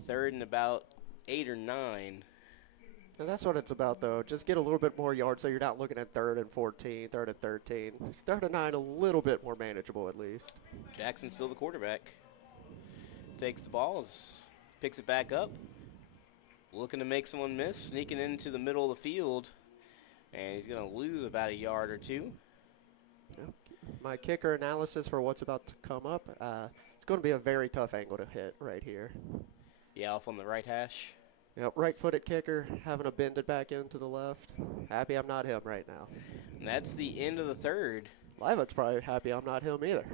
3rd and about 8 or 9. And that's what it's about, though. Just get a little bit more yards so you're not looking at 3rd and 14, 3rd and 13. 3rd and 9, a little bit more manageable at least. Jackson's still the quarterback. Takes the ball, picks it back up. Looking to make someone miss, sneaking into the middle of the field. And he's going to lose about a yard or 2. My kicker analysis for what's about to come up, it's going to be a very tough angle to hit right here. Yeah, off on the right hash. Yep, right-footed kicker, having to bend it back into the left. Happy I'm not him right now. And that's the end of the 3rd. Liveout's probably happy I'm not him either.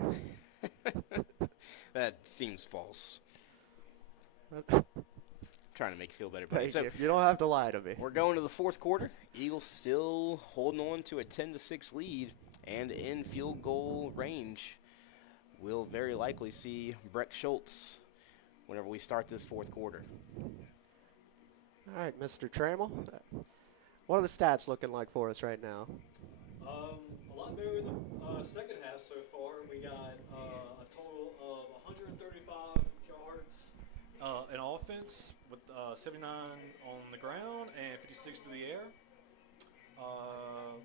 That seems false. Trying to make you feel better. Thank So you. You don't have to lie to me. we're going to the 4th quarter. Eagles still holding on to a 10-6 lead and in field goal range. We'll very likely see Breck Schultz whenever we start this 4th quarter. All right, Mr. Trammell. What are the stats looking like for us right now? A lot better in the second half so far. We got a total of 135 yards in offense with 79 on the ground and 56 through the air.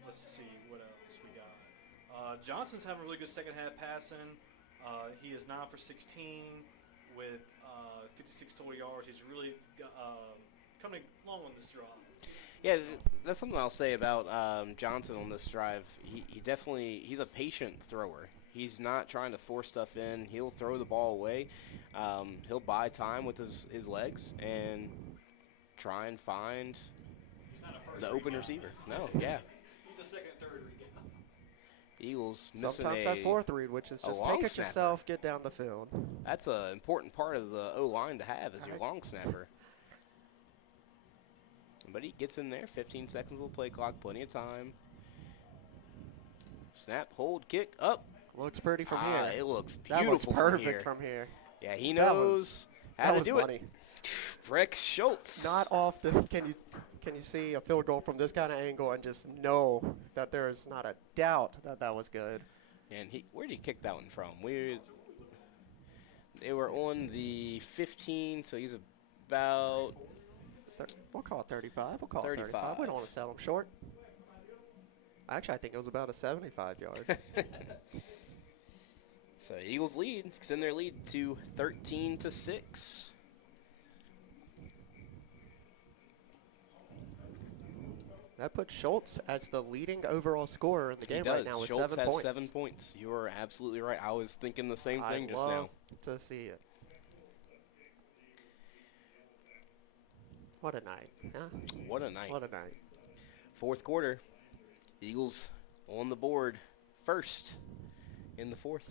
Let's see what else we got. Johnson's having a really good second half passing. He is 9 for 16 with 56 total yards. He's really coming along on this drive. Yeah, that's something I'll say about Johnson on this drive. He definitely, he's a patient thrower. He's not trying to force stuff in. He'll throw the ball away. He'll buy time with his legs and try and find He's not a first the read open guy. receiver. No, yeah. He's a second, third read guy. Eagles missing Sometimes that 4th read, which is a just long take it snapper. yourself, get down the field. That's an important part of the O-line to have is your long snapper. But he gets in there, 15 seconds of the play clock, plenty of time. Snap, hold, kick, up. Looks pretty from Ah, here. it looks That beautiful looks perfect from here. from here. Yeah, he That knows was- how That to was do money. it. Breck Schultz. Not often can you can you see a field goal from this kind of angle and just know that there is not a doubt that that was good? And where did he kick that one from? They were on the 15, so he's about We'll call it 35. We'll call it 35. 35. We don't want to sell him short. Actually, I think it was about a 75 yard. So Eagles extend their lead to 13-6. That puts Schultz as the leading overall scorer in the game right now with Schultz 7 has points. 7 points. You are absolutely right. I was thinking the same thing just now. To see it. What a night, huh? What a night. What a night. Fourth quarter, Eagles on the board first in the fourth.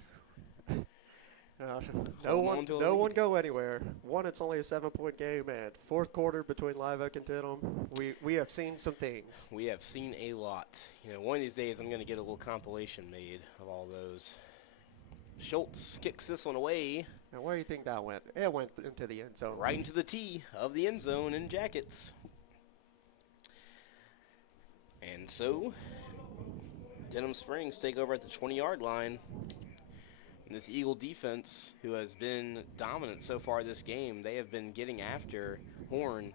No one go anywhere. One, it's only a 7-point game, and fourth quarter between Live Oak and Denham, we have seen some things. We have seen a lot. You know, one of these days I'm going to get a little compilation made of all those. Schultz kicks this one away. Now, where do you think that went? It went into the end zone. Right into the tee of the end zone in Jackets. And so, Denham Springs take over at the 20-yard line. And this Eagle defense, who has been dominant so far this game, they have been getting after Horn,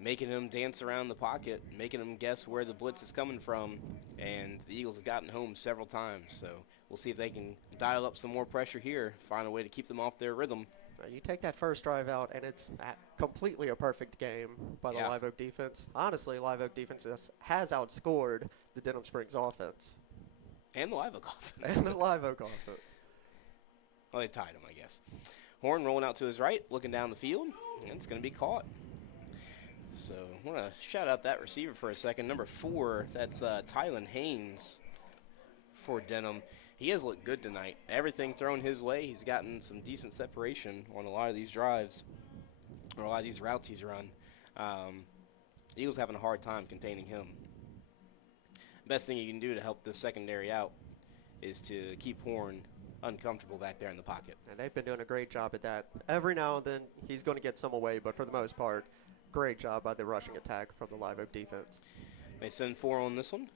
making him dance around the pocket, making him guess where the blitz is coming from. And the Eagles have gotten home several times. So we'll see if they can dial up some more pressure here, find a way to keep them off their rhythm. You take that first drive out, and it's completely a perfect game by the Live Oak defense. Honestly, Live Oak defense has outscored the Denham Springs offense. And the Live Oak offense. And the Live Oak offense. Well, they tied him, I guess. Horn rolling out to his right, looking down the field, and it's going to be caught. So I want to shout out that receiver for a second. Number 4, that's Tylen Haynes for Denham. He has looked good tonight. Everything thrown his way. He's gotten some decent separation on a lot of these drives, or a lot of these routes he's run. Eagles having a hard time containing him. Best thing you can do to help this secondary out is to keep Horn uncomfortable back there in the pocket. And they've been doing a great job at that. Every now and then he's going to get some away, but for the most part, great job by the rushing attack from the Live Oak defense. They send 4 on this one.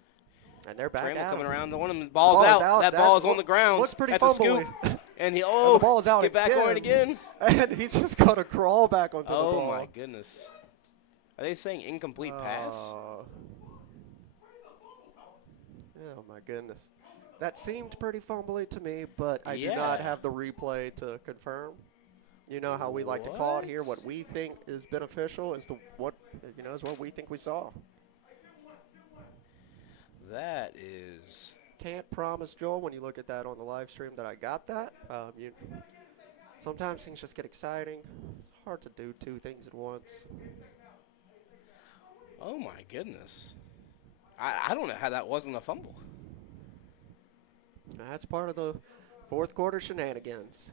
And they're back Trammell out. coming around to one of them. Ball's out. That ball is on the ground. Looks pretty That's a fumbly. scoop. And he, the ball's out get back on it again. And he's just going to crawl back onto the ball. Oh, my goodness. Are they saying incomplete pass? Oh, my goodness. That seemed pretty fumbly to me, but I do not have the replay to confirm. You know how we like to call it here. What we think is beneficial is what we think we saw. That is. Can't promise, Joel, when you look at that on the live stream that I got that. Sometimes things just get exciting. It's hard to do 2 things at once. Oh, my goodness. I don't know how that wasn't a fumble. That's part of the fourth quarter shenanigans.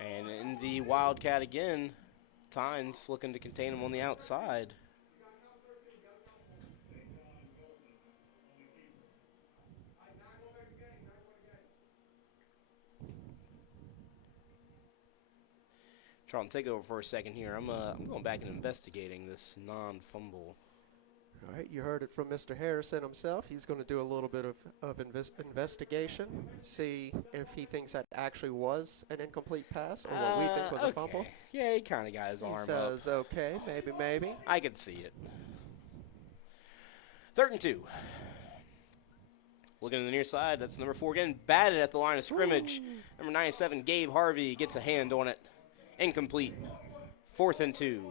And in the Wildcat again, Tynes looking to contain him on the outside. Charlton, take over for a second here. I'm going back and investigating this non-fumble. All right, you heard it from Mr. Harrison himself. He's going to do a little bit of investigation, see if he thinks that actually was an incomplete pass or what we think was a fumble. Yeah, he kind of got his arm up. He says, okay, maybe. I could see it. 3rd and 2. Looking to the near side, that's number 4 getting batted at the line of scrimmage. Number 97, Gabe Harvey, gets a hand on it. Incomplete. 4th and 2.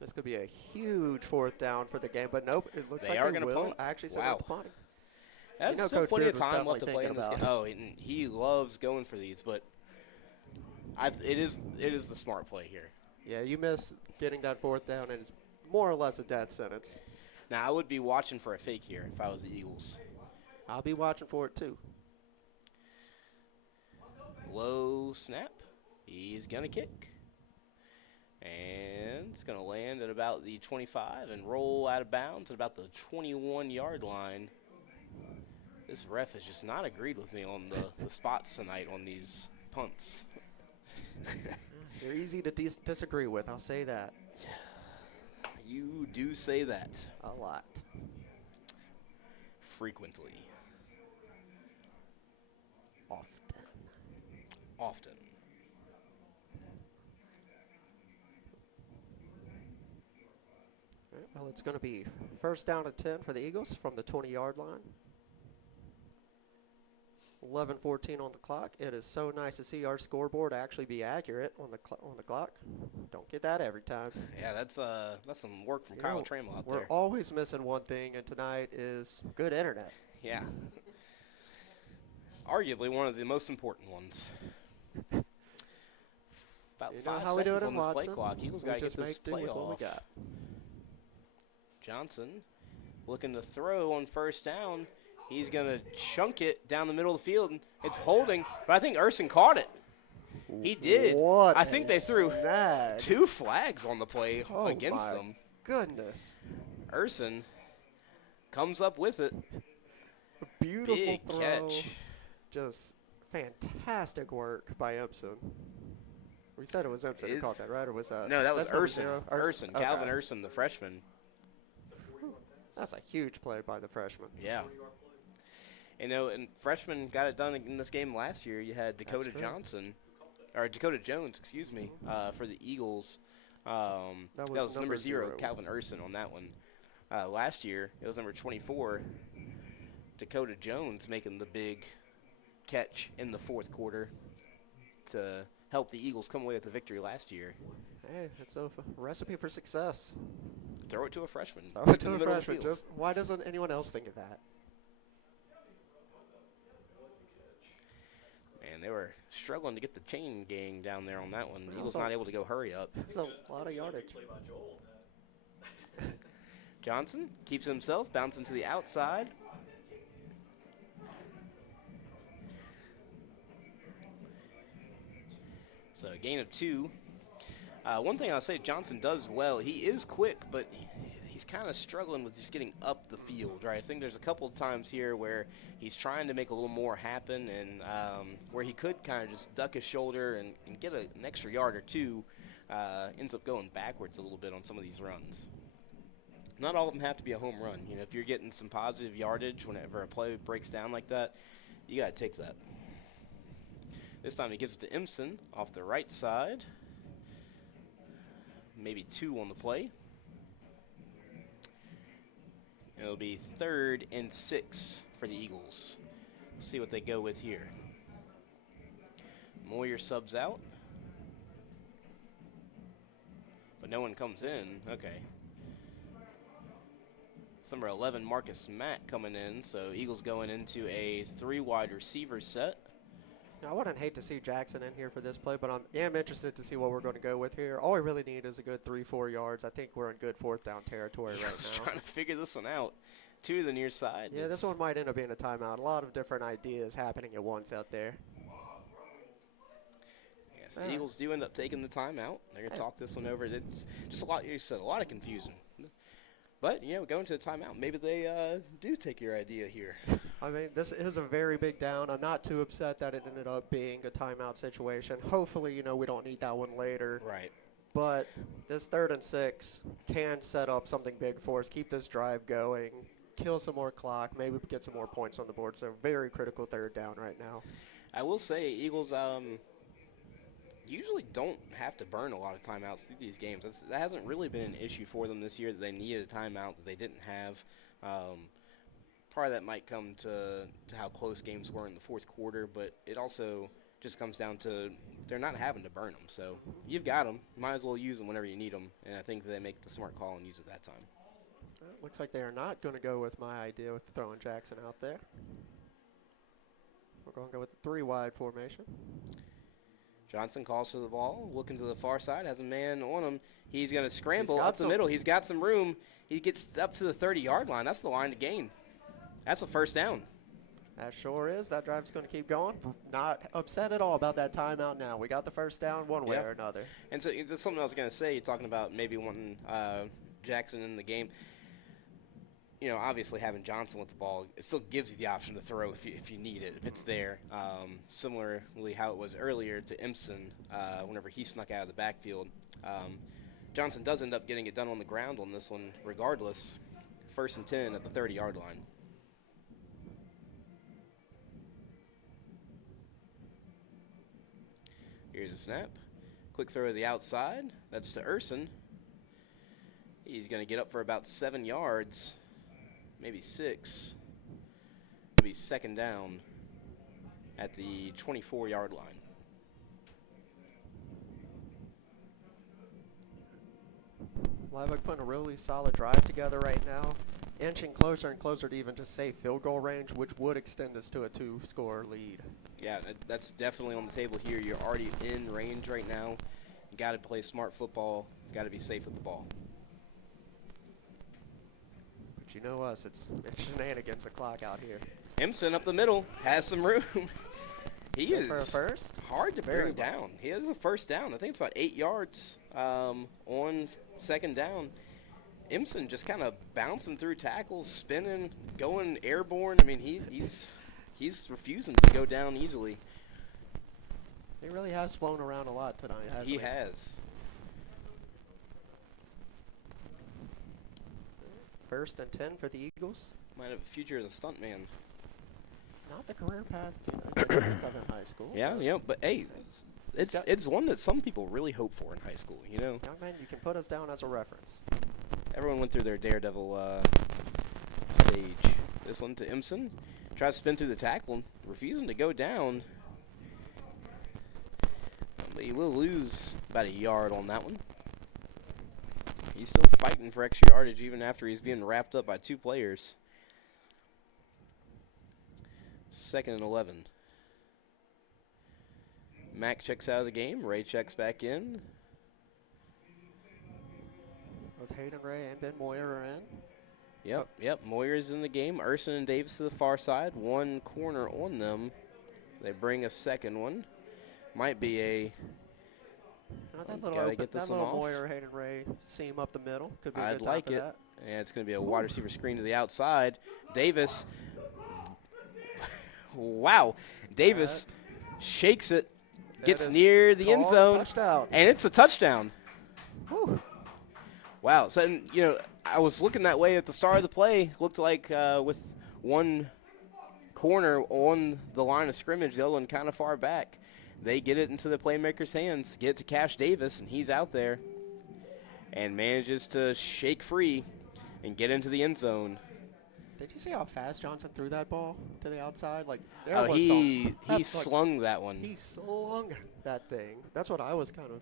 This could be a huge 4th down for the game, but nope, it looks like they will punt. actually set up the punting. That's still plenty of time left to play in this game. Oh, and he loves going for these, but it is the smart play here. Yeah, you miss getting that 4th down, and it's more or less a death sentence. Now, I would be watching for a fake here if I was the Eagles. I'll be watching for it, too. Low snap. He's going to kick. And it's going to land at about the 25 and roll out of bounds at about the 21-yard line. This ref has just not agreed with me on the spots tonight on these punts. They're easy to disagree with, I'll say that. You do say that A lot. frequently, Often. often. All right, well, it's going to be first down and 10 for the Eagles from the 20-yard line. 11:14 on the clock. It is so nice to see our scoreboard actually be accurate on the clock. Don't get that every time. Yeah, that's some work from You Kyle know, Trammell out We're there. always missing one thing, and tonight is good internet. Yeah. Arguably one of the most important ones. About You know 5 how we do it seconds in on this play Watson. clock. Eagles We got to get just this make do play with what we off. got. Johnson looking to throw on first down. He's going to chunk it down the middle of the field. And it's holding, but I think Urson caught it. He did. What I think a they threw snag. 2 flags on the play Oh against my them. Goodness. Urson comes up with it. Beautiful Big throw. catch. Just fantastic work by Empson. We said it was Empson who Is- caught that, right? Or was that? No, that was that's number Urson. 0? Urson. Okay. Calvin Urson, the freshman. That's a huge play by the freshman. Yeah. You know, and freshman got it done in this game last year. You had Dakota true. Dakota Jones, excuse me, for the Eagles. That was number 0, Calvin Urson on that one. Last year, it was number 24, Dakota Jones making the big catch in the fourth quarter to help the Eagles come away with the victory last year. Hey, it's a recipe for success. Throw it to a freshman. Throw Put it to in a the middle of the freshman. field. Just why doesn't anyone else think of that? And they were struggling to get the chain gang down there on that one. The Well, Eagles so- not able to go hurry up. There's a lot of yardage. Play by Joel on that. Johnson keeps himself, bouncing to the outside. So a gain of 2. One thing I'll say Johnson does well, he is quick, but he's kind of struggling with just getting up the field, right? I think there's a couple of times here where he's trying to make a little more happen and where he could kind of just duck his shoulder and get an extra yard or 2, ends up going backwards a little bit on some of these runs. Not all of them have to be a home run. You know, if you're getting some positive yardage whenever a play breaks down like that, you got to take that. This time he gives it to Empson off the right side. Maybe 2 on the play. It'll be 3rd and 6 for the Eagles. Let's see what they go with here. Moyer subs out. But no one comes in. Okay. It's number 11, Marcus Mack, coming in. So Eagles going into a 3-wide receiver set. Now, I wouldn't hate to see Jackson in here for this play, but I am interested to see what we're going to go with here. All we really need is a good 3-4 yards. I think we're in good 4th down territory I right was now. trying to figure this one out. 2 to the near side. Yeah, this one might end up being a timeout. A lot of different ideas happening at once out there. Yeah, so the Eagles do end up taking the timeout. They're going to talk this one over. It's just a lot, you said, a lot of confusion. But, you know, going to the timeout, maybe they do take your idea here. I mean, this is a very big down. I'm not too upset that it ended up being a timeout situation. Hopefully, you know, we don't need that one later. Right. But this 3rd and 6 can set up something big for us, keep this drive going, kill some more clock, maybe get some more points on the board. So very critical 3rd down right now. I will say Eagles usually don't have to burn a lot of timeouts through these games. That hasn't really been an issue for them this year, that they needed a timeout that they didn't have. Part of that might come to how close games were in the fourth quarter, but it also just comes down to they're not having to burn them. So you've got them. Might as well use them whenever you need them, and I think they make the smart call and use it that time. Looks like they are not going to go with my idea with throwing Jackson out there. We're going to go with the 3-wide formation. Johnson calls for the ball, looking to the far side, has a man on him. He's going to scramble got up the some- middle. He's got some room. He gets up to the 30-yard line. That's the line to gain. That's a first down. That sure is. That drive's going to keep going. Not upset at all about that timeout now. We got the first down one way Yeah. or another. And so that's something I was going to say. You're talking about maybe wanting Jackson in the game. obviously having Johnson with the ball, it still gives you the option to throw if you need it, if it's there. Similarly how it was earlier to Impson whenever he snuck out of the backfield. Johnson does end up getting it done on the ground on this one regardless. 1st and 10 at the 30-yard line. Here's a snap. Quick throw to the outside. That's to Urson. He's going to get up for about 7 yards, maybe 6. Maybe 2nd down at the 24-yard line. Live Oak putting a really solid drive together right now, inching closer and closer to even just say field goal range, which would extend us to a 2-score lead. Yeah, that's definitely on the table here. You're already in range right now. You got to play smart football. You got to be safe with the ball. But you know us, it's shenanigans o'clock out here. Impson up the middle has some room. He Good is for a first. hard to Very bring down. He has a 1st down. I think it's about 8 yards on 2nd down. Impson just kind of bouncing through tackles, spinning, going airborne. I mean, he's refusing to go down easily. He really has flown around a lot tonight, hasn't he? He has. 1st and 10 for the Eagles. Might have a future as a stuntman. Not the career path you dreamt of in high school. Yeah, but hey, it's one that some people really hope for in high school, Young man, you can put us down as a reference. Everyone went through their daredevil stage. This one to Impson. Tries to spin through the tackle, refusing to go down. But he will lose about a yard on that one. He's still fighting for extra yardage even after he's being wrapped up by 2 players. 2nd and 11. Mack checks out of the game. Ray checks back in. Both Hayden Ray and Ben Moyer are in. Yep. Moyer's in the game. Urson and Davis to the far side. 1 corner on them. They bring a 2nd one. Might be a... That Gotta little Moyer Hayden Ray seam up the middle could be a I'd good time like for it. that. And it's going to be a wide receiver screen to the outside. Davis. Wow. Davis shakes it, gets near the end zone, Touchdown. and it's a touchdown. Whew. Wow. So, I was looking that way at the start of the play. Looked like with one corner on the line of scrimmage, the other one kind of far back. They get it into the playmaker's hands, get it to Cash Davis, and he's out there and manages to shake free and get into the end zone. Did you see how fast Johnson threw that ball to the outside? He slung that one. He slung that thing. That's what I was kind of.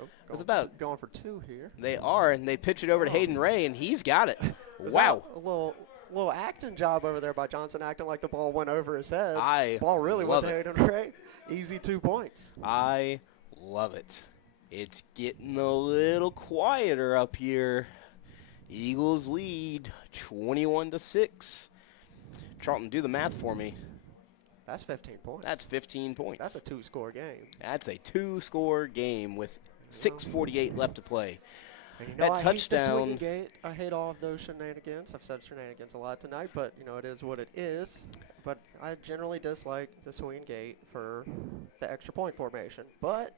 It was about going for 2 here. They are, and they pitch it over to Hayden Ray, and he's got it. Wow. A little acting job over there by Johnson, acting like the ball went over his head. Ball really love went to Hayden Ray. Easy 2 points. I love it. It's getting a little quieter up here. Eagles lead 21-6. Charlton, do the math for me. That's 15 points. That's 15 points. That's a 2-score game. That's a 2-score game with 6:48 left to play. And that I touchdown. I hate all of those shenanigans. I've said shenanigans a lot tonight, but it is what it is. But I generally dislike the swing gate for the extra point formation. But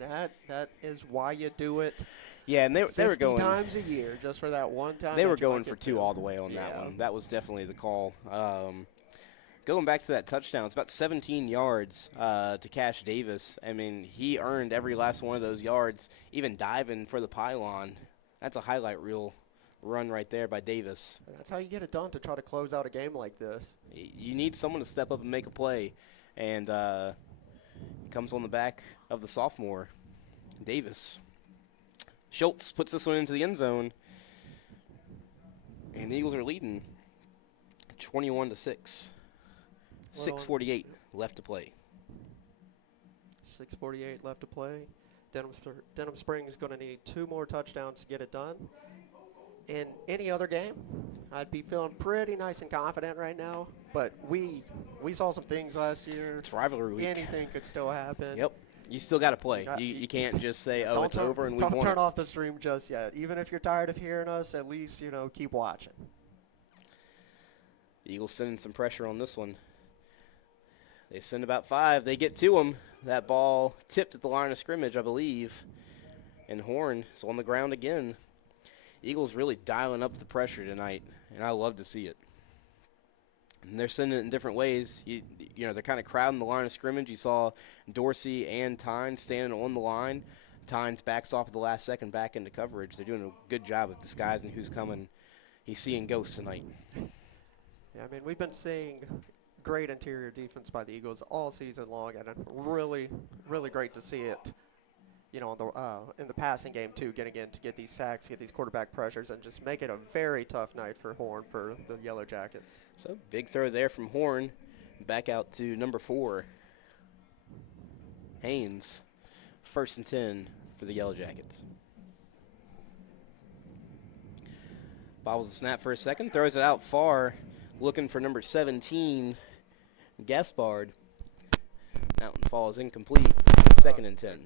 that is why you do it. Yeah, and they were going 50 times a year just for that one time. They were going for 2 all the way on that one. That was definitely the call. Going back to that touchdown, it's about 17 yards to Cash Davis. I mean, he earned every last one of those yards, even diving for the pylon. That's a highlight reel run right there by Davis. And that's how you get it done to try to close out a game like this. You need someone to step up and make a play, and it comes on the back of the sophomore, Davis. Schultz puts this one into the end zone, and the Eagles are leading 21-6. 6:48 left to play. 6:48 left to play. Denham Springs is going to need 2 more touchdowns to get it done. In any other game, I'd be feeling pretty nice and confident right now. But we saw some things last year. It's rivalry week. Anything could still happen. Yep. You still got to play. You can't just say, oh, it's over and we've won. Don't turn off the stream just yet. Even if you're tired of hearing us, at least, keep watching. Eagles sending some pressure on this one. They send about 5. They get to him. That ball tipped at the line of scrimmage, I believe. And Horn is on the ground again. Eagles really dialing up the pressure tonight, and I love to see it. And they're sending it in different ways. You know, they're kind of crowding the line of scrimmage. You saw Dorsey and Tynes standing on the line. Tynes backs off at the last second back into coverage. They're doing a good job of disguising who's coming. He's seeing ghosts tonight. Yeah, I mean, we've been seeing great interior defense by the Eagles all season long, and really, really great to see it, you know, in the passing game, too, getting in to get these sacks, get these quarterback pressures, and just make it a very tough night for Horn for the Yellow Jackets. So, big throw there from Horn. Back out to number 4, Haynes. 1st and 10 for the Yellow Jackets. Bobbles the snap for a second, throws it out far, looking for number 17, Gaspard. That one falls incomplete. 2nd and 10.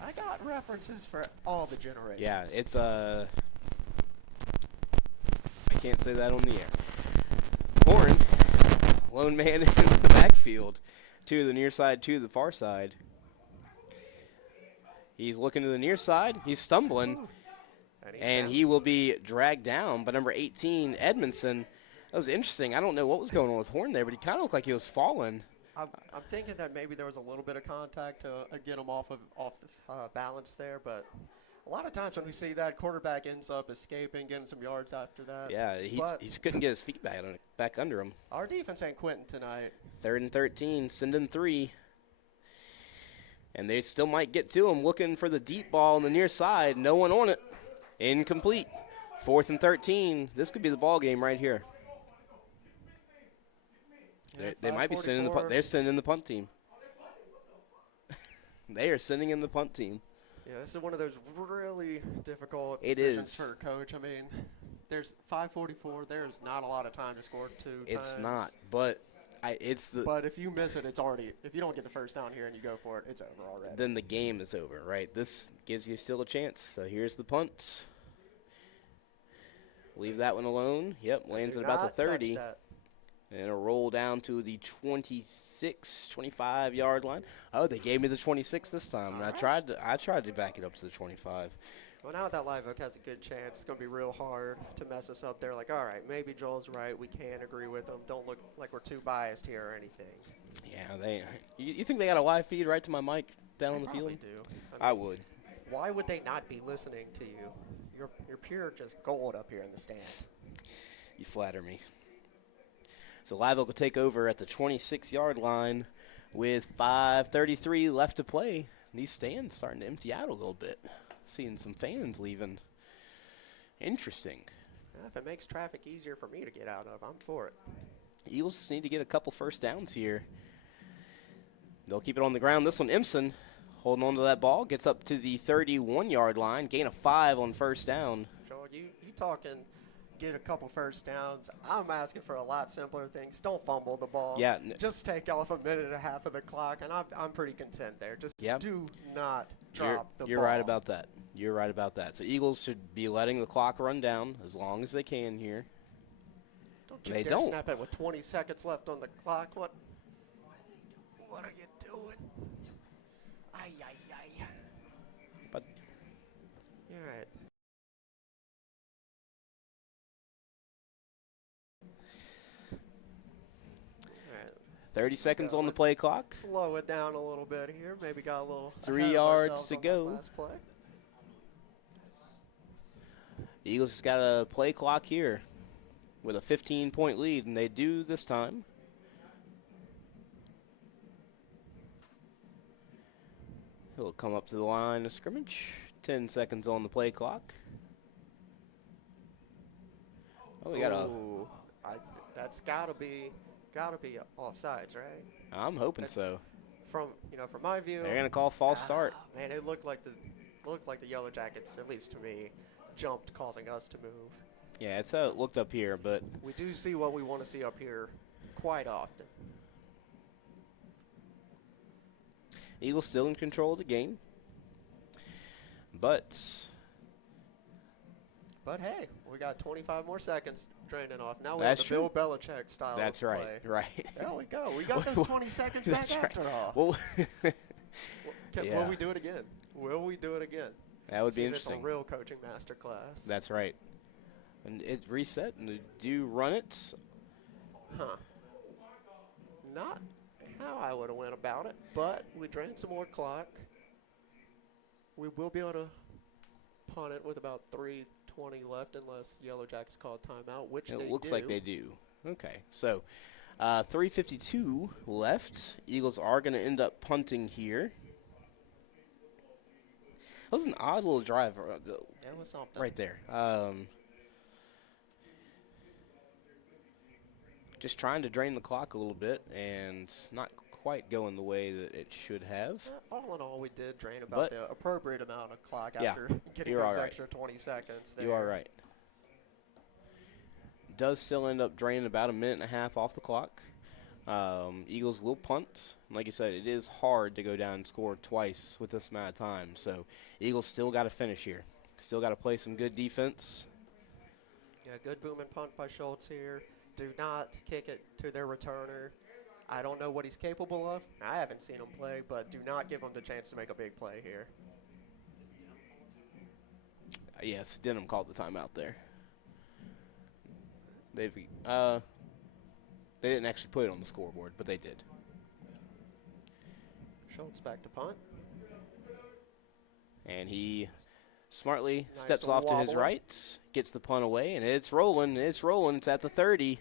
I got references for all the generations. Yeah, it's I can't say that on the air. Horn, lone man in the backfield. 2 to the near side, 2 to the far side. He's looking to the near side. He's stumbling. And he will be dragged down by number 18, Edmondson. That was interesting. I don't know what was going on with Horn there, but he kind of looked like he was falling. I'm thinking that maybe there was a little bit of contact to get him off the balance there, but a lot of times when we see that, quarterback ends up escaping, getting some yards after that. Yeah, he just couldn't get his feet back under him. Our defense ain't quitting tonight. 3rd and 13, send in 3. And they still might get to him, looking for the deep ball on the near side. No one on it. Incomplete. 4th and 13. This could be the ball game right here. They might be sending the punt. They're sending the punt team. They are sending in the punt team. Yeah, this is one of those really difficult decisions for a coach. I mean, there's 5:44. There's not a lot of time to score 2 times. It's not, but But if you miss it, it's already. If you don't get the first down here and you go for it, it's over already. Then the game is over, right? This gives you still a chance. So here's the punt. Leave that one alone. Yep, lands at about the 30. And a roll down to the 26, 25-yard line. Oh, they gave me the 26 this time. And I tried to back it up to the 25. Well, now that Live Oak has a good chance, it's going to be real hard to mess us up. They're like, all right, maybe Joel's right. We can't agree with him. Don't look like we're too biased here or anything. Yeah, you think they got a live feed right to my mic down on the field? They do. I would. Why would they not be listening to you? You're pure just gold up here in the stand. You flatter me. So Live Oak will take over at the 26-yard line with 5:33 left to play. These stands starting to empty out a little bit. Seeing some fans leaving. Interesting. Yeah, if it makes traffic easier for me to get out of, I'm for it. Eagles just need to get a couple first downs here. They'll keep it on the ground. This one, Imson, holding on to that ball, gets up to the 31-yard line, gain of 5 on first down. Joel, you talking get a couple first downs. I'm asking for a lot simpler things. Don't fumble the ball. Yeah. Just take off a minute and a half of the clock, and I'm pretty content there. Just do not drop the ball. You're right about that. You're right about that. So Eagles should be letting the clock run down as long as they can here. They don't snap it with 20 seconds left on the clock. What are you doing? Ay. But you're right. 30 seconds on the play clock. Slow it down a little bit here. Maybe got a little 3 yards to go. Last play. Eagles just got a play clock here with a 15-point lead, and they do this time. He'll come up to the line of scrimmage. 10 seconds on the play clock. Oh, we got that's gotta be offsides, right? I'm hoping so. From my view, they're gonna call false start. Man, it looked like the Yellow Jackets, at least to me, jumped, causing us to move. Yeah, it's how it looked up here, but we do see what we want to see up here quite often. Eagles still in control of the game, but But hey, we got 25 more seconds draining off. Now we That's have the true. Bill Belichick style That's of right. play. Right. There we go. We got those 20 seconds back That's right. after all. Well, Will yeah. we do it again? Will we do it again? that would See be if it's interesting. a real coaching masterclass. That's right. And it reset, and do you run it? Huh. Not how I would have went about it, but we drained some more clock. We will be able to punt it with about 3:20 left unless Yellow Jackets call a timeout, which It they looks do. like they do. Okay, so 3:52 left. Eagles are going to end up punting here. That was an odd little drive That was something. right there. Just trying to drain the clock a little bit and not quite going the way that it should have. All in all, we did drain But- about the appropriate amount of clock Yeah, after getting you're those all right. extra 20 seconds there. You are right. Does still end up draining about a minute and a half off the clock. Eagles will punt. Like you said, it is hard to go down and score twice with this amount of time. So Eagles still got to finish here. Still got to play some good defense. Yeah, good booming punt by Schultz here. Do not kick it to their returner. I don't know what he's capable of. I haven't seen him play, but do not give him the chance to make a big play here. Yes, Denham called the timeout there. They didn't actually put it on the scoreboard, but they did. Schultz back to punt. And he smartly Nice steps off to his wobble. right, gets the punt away, and it's rolling. It's rolling. It's at the 30.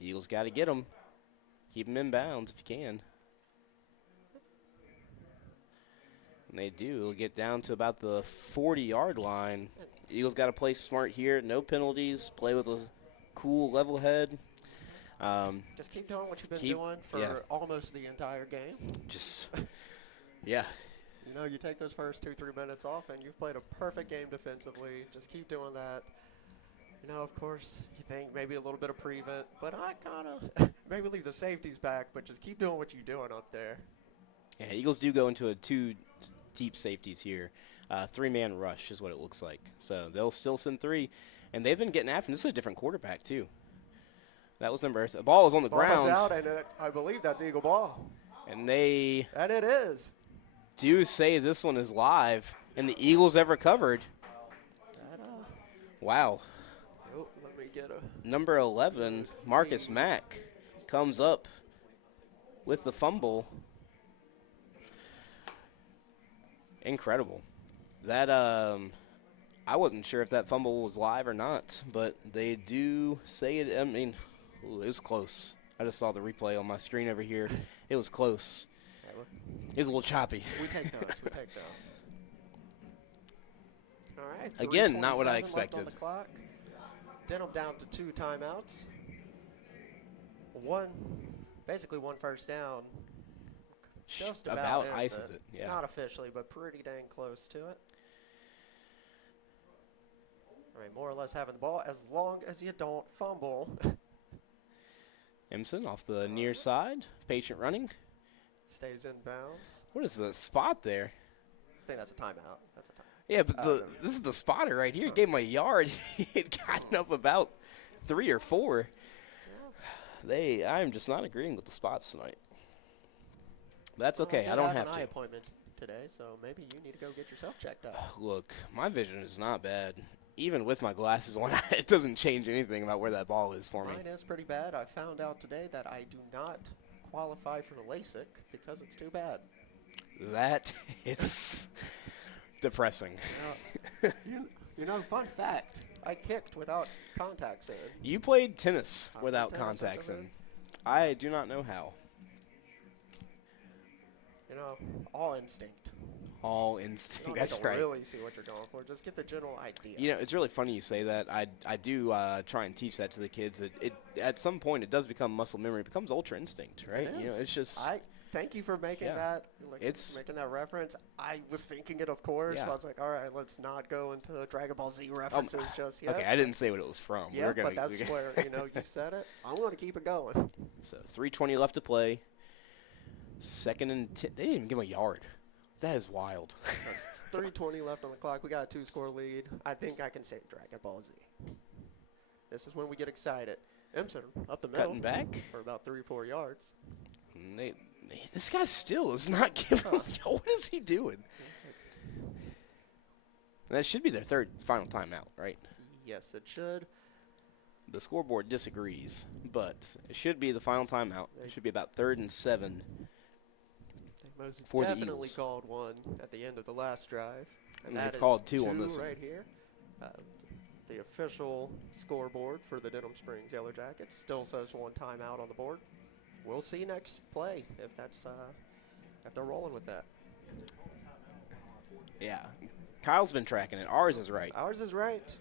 Eagles got to get him. Keep him in bounds if you can. And they do. It'll get down to about the 40-yard line. Eagles got to play smart here. No penalties. Play with a cool level head. Just keep doing what you've been Keep- doing for yeah. almost the entire game. Just, yeah. You know, you take those first 2-3 minutes off, and you've played a perfect game defensively. Just keep doing that. You know, of course, you think maybe a little bit of prevent, but I kind of maybe leave the safeties back, but just keep doing what you're doing up there. Yeah, Eagles do go into a 2 deep safeties here. 3-man rush is what it looks like. So they'll still send 3. And they've been getting after him. This is a different quarterback, too. That was number. The ball was on the Ball is ground. out, and I believe that's Eagle ball. And they And it is. do say this one is live. And the Eagles have recovered. That, Wow. let me get a. Number 11, Marcus Mack, comes up with the fumble. Incredible. That I wasn't sure if that fumble was live or not, but they do say it. I mean, ooh, it was close. I just saw the replay on my screen over here. It was close. It was a little choppy. We take those. We take those. All right. Again, not what I 3:27 left expected. On the clock. Denham down to 2 timeouts. Basically one first down. Just about ends ices it. Yeah. Not officially, but pretty dang close to it. All right, more or less having the ball as long as you don't fumble. Emerson off the near side, patient running. Stays in bounds. What is the spot there? I think that's a timeout. That's a timeout. Yeah, but this is the spotter right here. He gave him a yard. He had gotten up about 3 or 4. I'm just not agreeing with the spots tonight. But that's okay. I don't have an eye to. appointment today, so maybe you need to go get yourself checked out. Look, my vision is not bad. Even with my glasses on, it doesn't change anything about where that ball is for me. Mine is pretty bad. I found out today that I do not qualify for the LASIK because it's too bad. That is depressing. You know, fun fact, I kicked without contacts in. You played tennis I without played tennis contacts after in. I do not know how. You know, all instinct. All You instinct. don't That's need to right. really see what you're going for. Just get the general idea. You know, it's really funny you say that. I do try and teach that to the kids. It at some point it does become muscle memory. It becomes ultra instinct, right? It You know, is. it's just I thank you for making Yeah. that. Like, It's- making that reference. I was thinking it, of course. Yeah. But I was like, all right, let's not go into Dragon Ball Z references just yet. okay. I didn't say what it was from. Yeah, We're gonna, but that's where you said it. I'm going to keep it going. So 3:20 left to play. 2nd and 10. They didn't even give him a yard. That is wild. 3:20 left on the clock. We got a 2-score lead. I think I can say Dragon Ball Z. This is when we get excited. Empson up the middle. Cutting back. For about 3 or 4 yards. And this guy still is not giving up. Yo, what is he doing? That should be their third final timeout, right? Yes, it should. The scoreboard disagrees, but it should be the final timeout. It should be about 3rd and 7. They most For the definitely Eagles. called one at the end of the last drive. And that they've is called 2 on this one. right here. The official scoreboard for the Denham Springs Yellow Jackets still says 1 timeout on the board. We'll see next play if that's if they're rolling with that. Yeah. Kyle's been tracking it. Ours is right. Ours is right.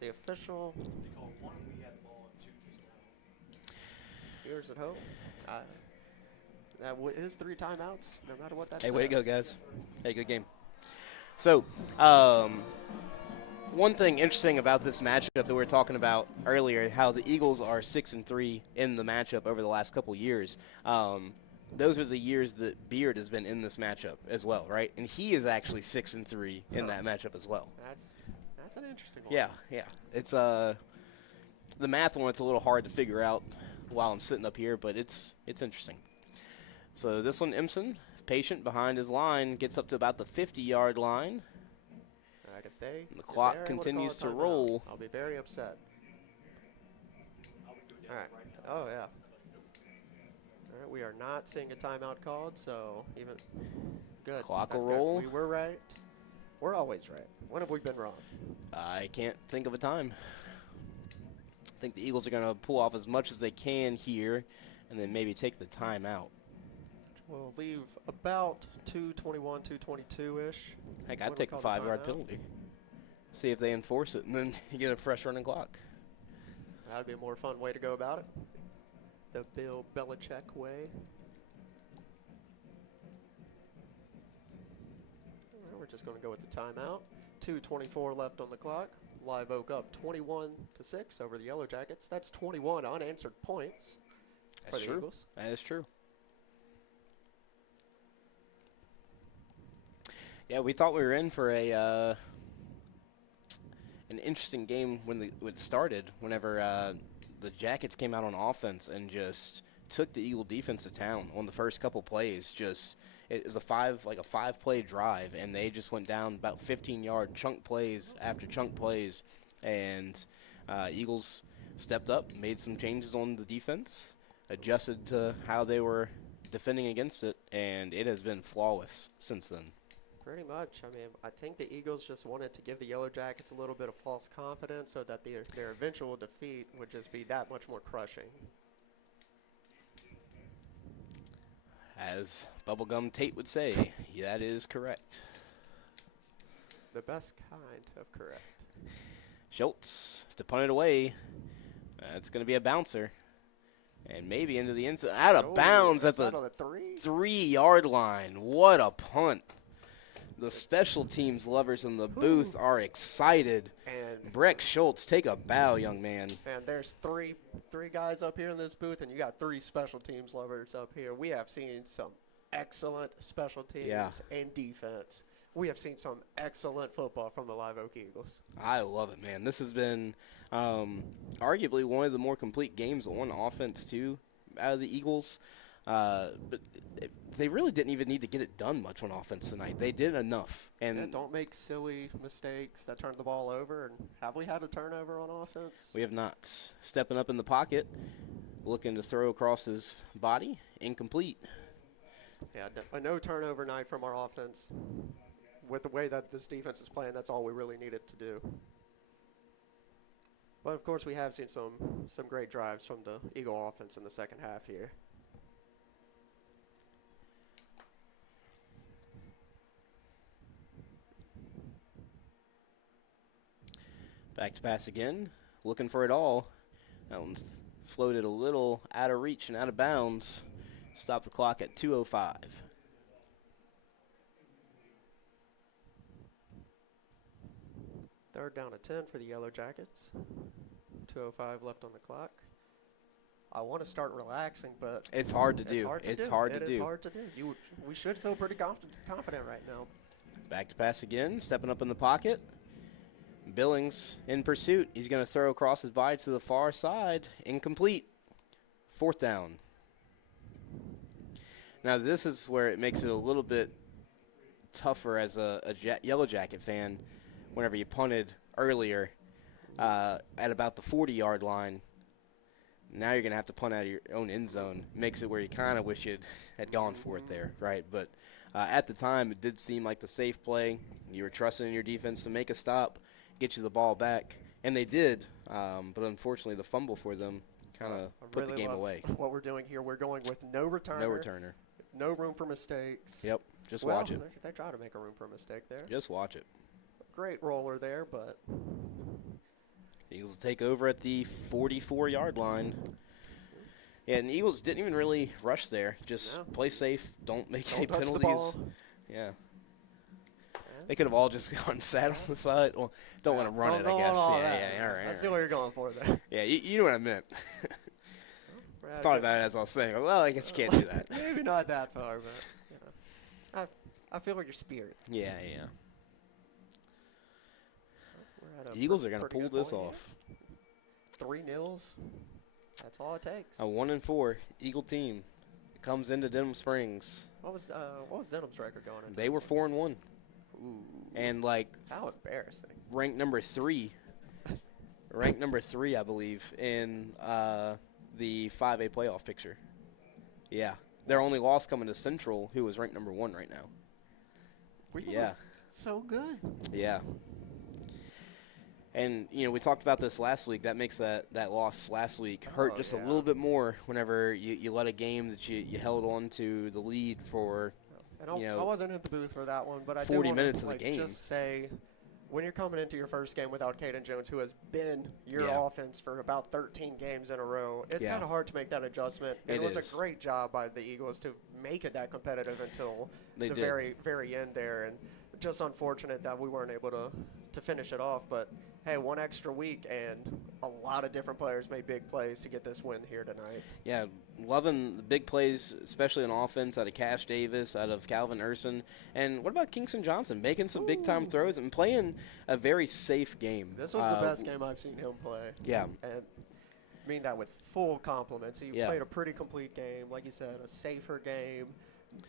The official They called 1, we had the ball at 2 just now. viewers at home. That is 3 timeouts, no matter what that Hey, says. way to go, guys. Hey, good game. So, one thing interesting about this matchup that we were talking about earlier, how the Eagles are 6-3 in the matchup over the last couple years. Those are the years that Beard has been in this matchup as well, right? And he is actually 6-3 in that matchup as well. That's an interesting one. Yeah. It's the math one. It's a little hard to figure out while I'm sitting up here, but it's interesting. So this one, Empson, patient behind his line, gets up to about the 50-yard line. All right, if they The clock they're able to continues call a to timeout, roll. I'll be very upset. All right. Oh yeah. All right, we are not seeing a timeout called, so even good. Clock That's will good. roll. We were right. We're always right. When have we been wrong? I can't think of a time. I think the Eagles are going to pull off as much as they can here and then maybe take the timeout. We'll leave about 2:21, 2:22-ish. Heck, When I'd we take the call the 5-yard timeout. penalty. See if they enforce it, and then you get a fresh running clock. That would be a more fun way to go about it. The Bill Belichick way. All right, we're just going to go with the timeout. 2:24 left on the clock. Live Oak up 21-6 over the Yellow Jackets. That's 21 unanswered points for That's the true. Eagles. That is true. Yeah, we thought we were in for an interesting game when it started. Whenever the Jackets came out on offense and just took the Eagle defense to town on the first couple plays. It was a 5-play drive, and they just went down about 15-yard chunk plays after chunk plays, and Eagles stepped up, made some changes on the defense, adjusted to how they were defending against it, and it has been flawless since then. Pretty much. I mean, I think the Eagles just wanted to give the Yellow Jackets a little bit of false confidence so that their eventual defeat would just be that much more crushing. As Bubblegum Tate would say, that is correct. The best kind of correct. Schultz to punt it away. It's going to be a bouncer. And maybe into the end zone. Out of bounds at the on the 3? 3-yard line. What a punt. The special teams lovers in the booth are excited. And Breck Schultz, take a bow, young man. And there's three guys up here in this booth, and you got 3 special teams lovers up here. We have seen some excellent special teams and defense. We have seen some excellent football from the Live Oak Eagles. I love it, man. This has been arguably one of the more complete games on offense, too, out of the Eagles. But they really didn't even need to get it done much on offense tonight. They did enough. And Don't make silly mistakes that turn the ball over. And have we had a turnover on offense? we have not. Stepping up in the pocket, looking to throw across his body, incomplete. Yeah, a no turnover night from our offense. With the way that this defense is playing, that's all we really needed to do. But, of course, we have seen some great drives from the Eagle offense in the second half here. Back to pass again, looking for it all. That one's floated a little out of reach and out of bounds. Stop the clock at 2:05. Third down and 10 for the Yellow Jackets. 2:05 left on the clock. I want to start relaxing, but It's hard to it's do. hard to It's do. hard It to is do. hard to do. We should feel pretty confident right now. Back to pass again, stepping up in the pocket. Billings in pursuit. He's going to throw across his body to the far side. Incomplete. 4th down. Now, this is where it makes it a little bit tougher as a Yellow Jacket fan whenever you punted earlier at about the 40-yard line. Now you're going to have to punt out of your own end zone. Makes it where you kind of wish you had gone for it there, right? But at the time, it did seem like the safe play. You were trusting in your defense to make a stop, get you the ball back, and they did. But unfortunately, the fumble for them kind of put the game away. What we're doing here, we're going with no returner. No returner. No room for mistakes. Yep, just watch it. They try to make a room for a mistake there. Just watch it. Great roller there, but Eagles will take over at the 44-yard line. Yeah, and the Eagles didn't even really rush there. Just play safe. Don't make any touch penalties. the ball. Yeah. They could have all just gone sat on the side. Well, don't want to run it, I guess. All right. I see what you're going for there. Yeah, you know what I meant. Thought about it as I was saying. Well, I guess you can't do that. Maybe not that far, but I feel your spirit. Yeah. We're at a Eagles are going to pretty pull good this point off. here. 3-0. That's all it takes. A 1-4 Eagle team comes into Denham Springs. What was Denham's record going into? They were 4-1. Ooh. And like How embarrassing. ranked number 3. Ranked number 3, I believe, in the 5A playoff picture. Yeah. Their only loss coming to Central, who is ranked number 1 right now. We Yeah. So good. Yeah. And, we talked about this last week. That makes that loss last week hurt just a little bit more whenever you let a game that you held on to the lead for, And I wasn't in the booth for that one, but I 40 did minutes of want the to game. just say, when you're coming into your first game without Caden Jones, who has been your Yeah. offense for about 13 games in a row, it's Yeah. kind of hard to make that adjustment. And It it was is. a great job by the Eagles to make it that competitive until They the did. very, very end there. And just unfortunate that we weren't able to finish it off. But, hey, one extra week, and a lot of different players made big plays to get this win here tonight. Yeah, loving the big plays, especially on offense, out of Cash Davis, out of Calvin Urson. And what about Kingston Johnson, making some big-time throws and playing a very safe game. This was the best game I've seen him play. Yeah. And I mean that with full compliments. He played a pretty complete game. Like you said, a safer game.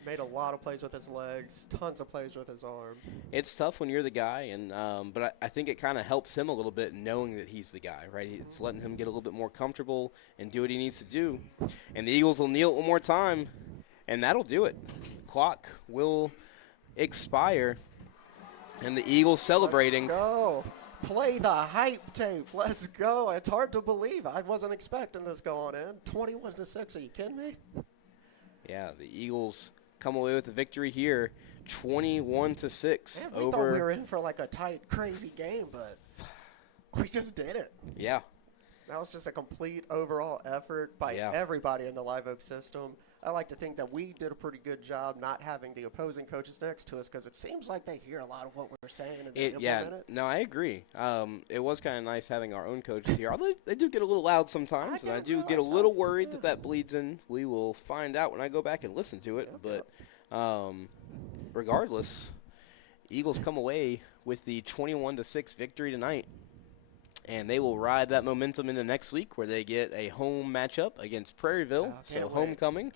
Made a lot of plays with his legs, tons of plays with his arm. It's tough when you're the guy, and but I think it kind of helps him a little bit knowing that he's the guy, right? It's letting him get a little bit more comfortable and do what he needs to do. And the Eagles will kneel one more time, and that'll do it. Clock will expire, and the Eagles celebrating. Let's go. Play the hype tape. Let's go. It's hard to believe. I wasn't expecting this going in. 21-6. Are you kidding me? Yeah, the Eagles come away with the victory here, 21-6 Man, we thought we were in for like a tight, crazy game, but we just did it. Yeah. That was just a complete overall effort by everybody in the Live Oak system. I like to think that we did a pretty good job not having the opposing coaches next to us because it seems like they hear a lot of what we're saying and they implement it. No, I agree. It was kind of nice having our own coaches here. Although they do get a little loud sometimes, and I do get a little worried that bleeds in. We will find out when I go back and listen to it. But regardless, Eagles come away with the 21-6 victory tonight. And they will ride that momentum into next week where they get a home matchup against Prairieville. So homecoming.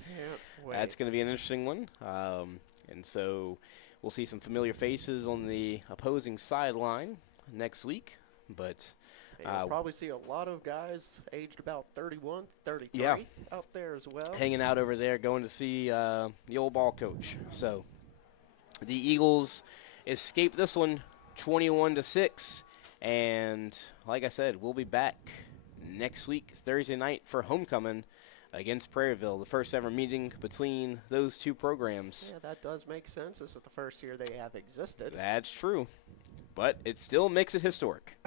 That's going to be an interesting one. And so we'll see some familiar faces on the opposing sideline next week. But you'll probably see a lot of guys aged about 31, 33 out there as well. Hanging out over there, going to see the old ball coach. So the Eagles escape this one 21-6. And like I said, we'll be back next week, Thursday night, for homecoming against Prairieville, the first ever meeting between those two programs. Yeah, that does make sense. This is the first year they have existed. That's true. But it still makes it historic.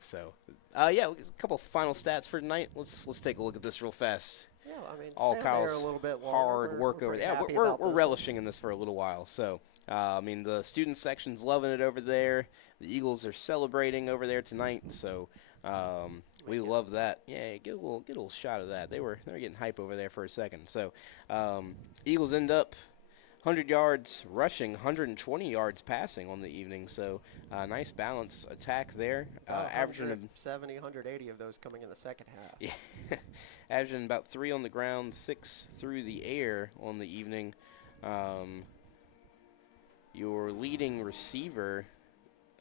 So, a couple final stats for tonight. Let's take a look at this real fast. Yeah, I mean, all stand Kyle's there a little bit longer. hard work over there. Yeah, we're relishing in this for a little while. So, I mean, the student section's loving it over there. The Eagles are celebrating over there tonight. So, we love that. Yeah, get a little shot of that. They were getting hype over there for a second. So, Eagles end up 100 yards rushing, 120 yards passing on the evening. So nice balance attack there. Averaging 170, 180 of those coming in the second half. yeah, averaging about 3 on the ground, 6 through the air on the evening. Your leading receiver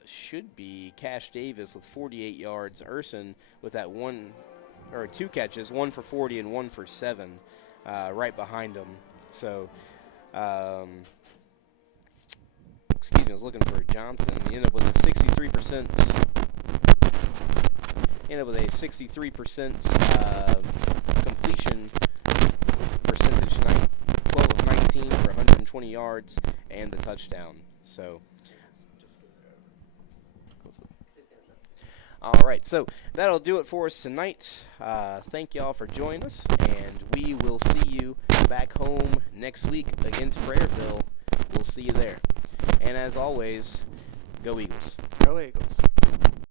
should be Cash Davis with 48 yards. Urson with that 2 catches, 1 for 40 and 1 for 7, right behind him. So, excuse me, I was looking for Johnson. He ended up with a 63%. Completion percentage, 12 of 19 for 120 yards and the touchdown. So. All right, so that'll do it for us tonight. Thank y'all for joining us, and we will see you back home next week against Prairieville. We'll see you there. And as always, go Eagles. Go Eagles.